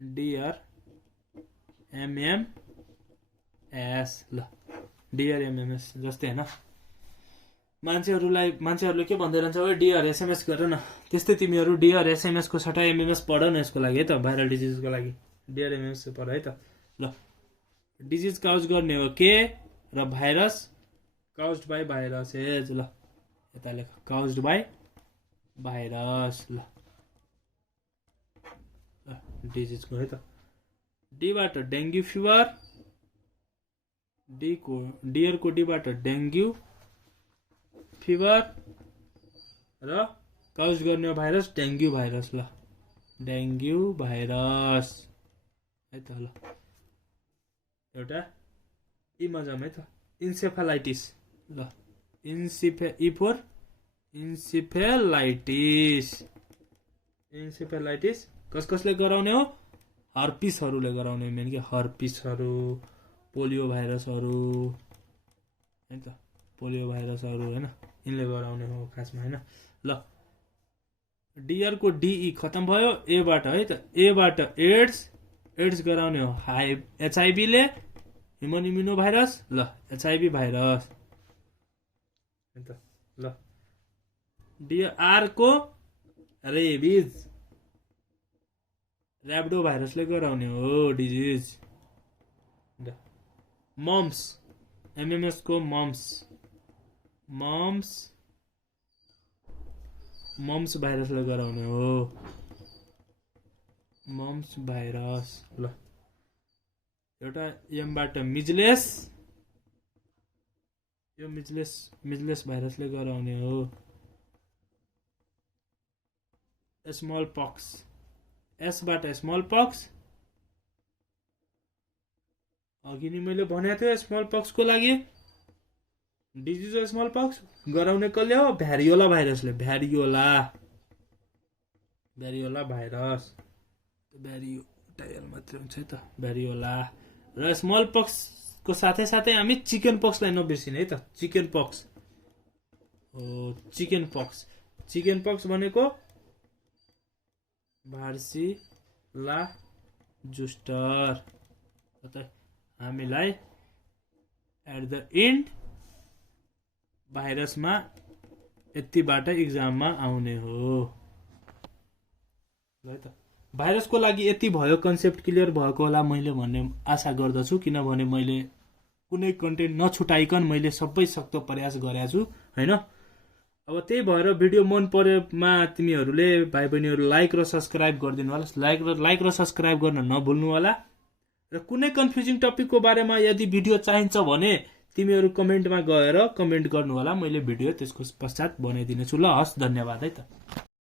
डिआर एमएमएस ल डिआर एमएमएस जस्तै हैन मान्छेहरुले के भन्दै रहन्छ ओए डिआर एसएमएस गर न त्यस्तै तिमीहरु डिआर एसएमएस को सट्टा एमएमएस पढ न यसको लागि है त भाइरल डिजिजको लागि डिआर एमएमएस पढ है त ल डिजिज काउज गर्ने हो के र भाइरस caused by viruses ल यता लेख caused by virus ल डिजिज को है त डी बाट डेंगू फिवर डियर को डी बाट डेंगू फिवर र काउज गर्ने भाइरस डेंगू भाइरस ल डेंगू भाइरस है त ल एउटा इमजम है त इन्सेफेलाइटिस ल इन्सेफेलाइटिस कसले गराउने हो हर्पिसहरुले गराउने मेन के हर्पिसहरु पोलियो भाइरसहरु हैन त पोलियो भाइरसहरु हैन इनले गराउने हो खासमा हैन ल डिआर को डीई खत्म भयो ए बाट है त ए बाट एड्स गराउने हो एचआईभी ले ह्युमन इम्युनो भाइरस ल एचआईभी भाइरस हैन त ल डिआर को रेबिज र्याब्डो भाइरसले गराउने हो डिजिज मम्स एमएमएस को मम्स भाइरसले गराउने हो मम्स भाइरस ल एउटा एमबाट मिजलेस यो मिजलेस भाइरसले गराउने हो स्मल पक्स एस बाट स्मल पक्स अघि नि मैले भनेको थिएँ स्मल पक्स को लागि डिजिज स्मल पक्स गराउने कसले हो भ्यारियोला भाइरसले भ्यारियोला भाइरस भ्यारियो टाइल मात्र हुन्छ है त भ्यारियोला र स्मल पक्स को साथै साथै हामी चिकन पक्सलाई नबिर्सिने है त चिकन पक्स भनेको भार्सिला जुस्टर हामीलाई एट द एन्ड भाइरसमा यतिबाट एक्जाममा आउने हो ल त भाइरसको लागि यति भयो कन्सेप्ट क्लियर भएको होला मैले भन्ने आशा गर्दछु किनभने मैले कुनै कन्टेन्ट नछुटाइकन मैले सबै सक्दो प्रयास गरेको छु हैन अब त्यही भएर भिडियो मन परेमा तिमीहरूले भाइ बहिनीहरू लाइक र सब्स्क्राइब गरिदिनु होला लाइक र सब्स्क्राइब गर्न नभुल्नु होला र कुनै कन्फ्युजिङ टपिकको बारेमा यदि भिडियो चाहिन्छ भने तिमीहरू कमेन्टमा गएर कमेन्ट गर्नु होला मैले भिडियो त्यसको पश्चात बनाइदिनेछु ल हस् धन्यवाद है त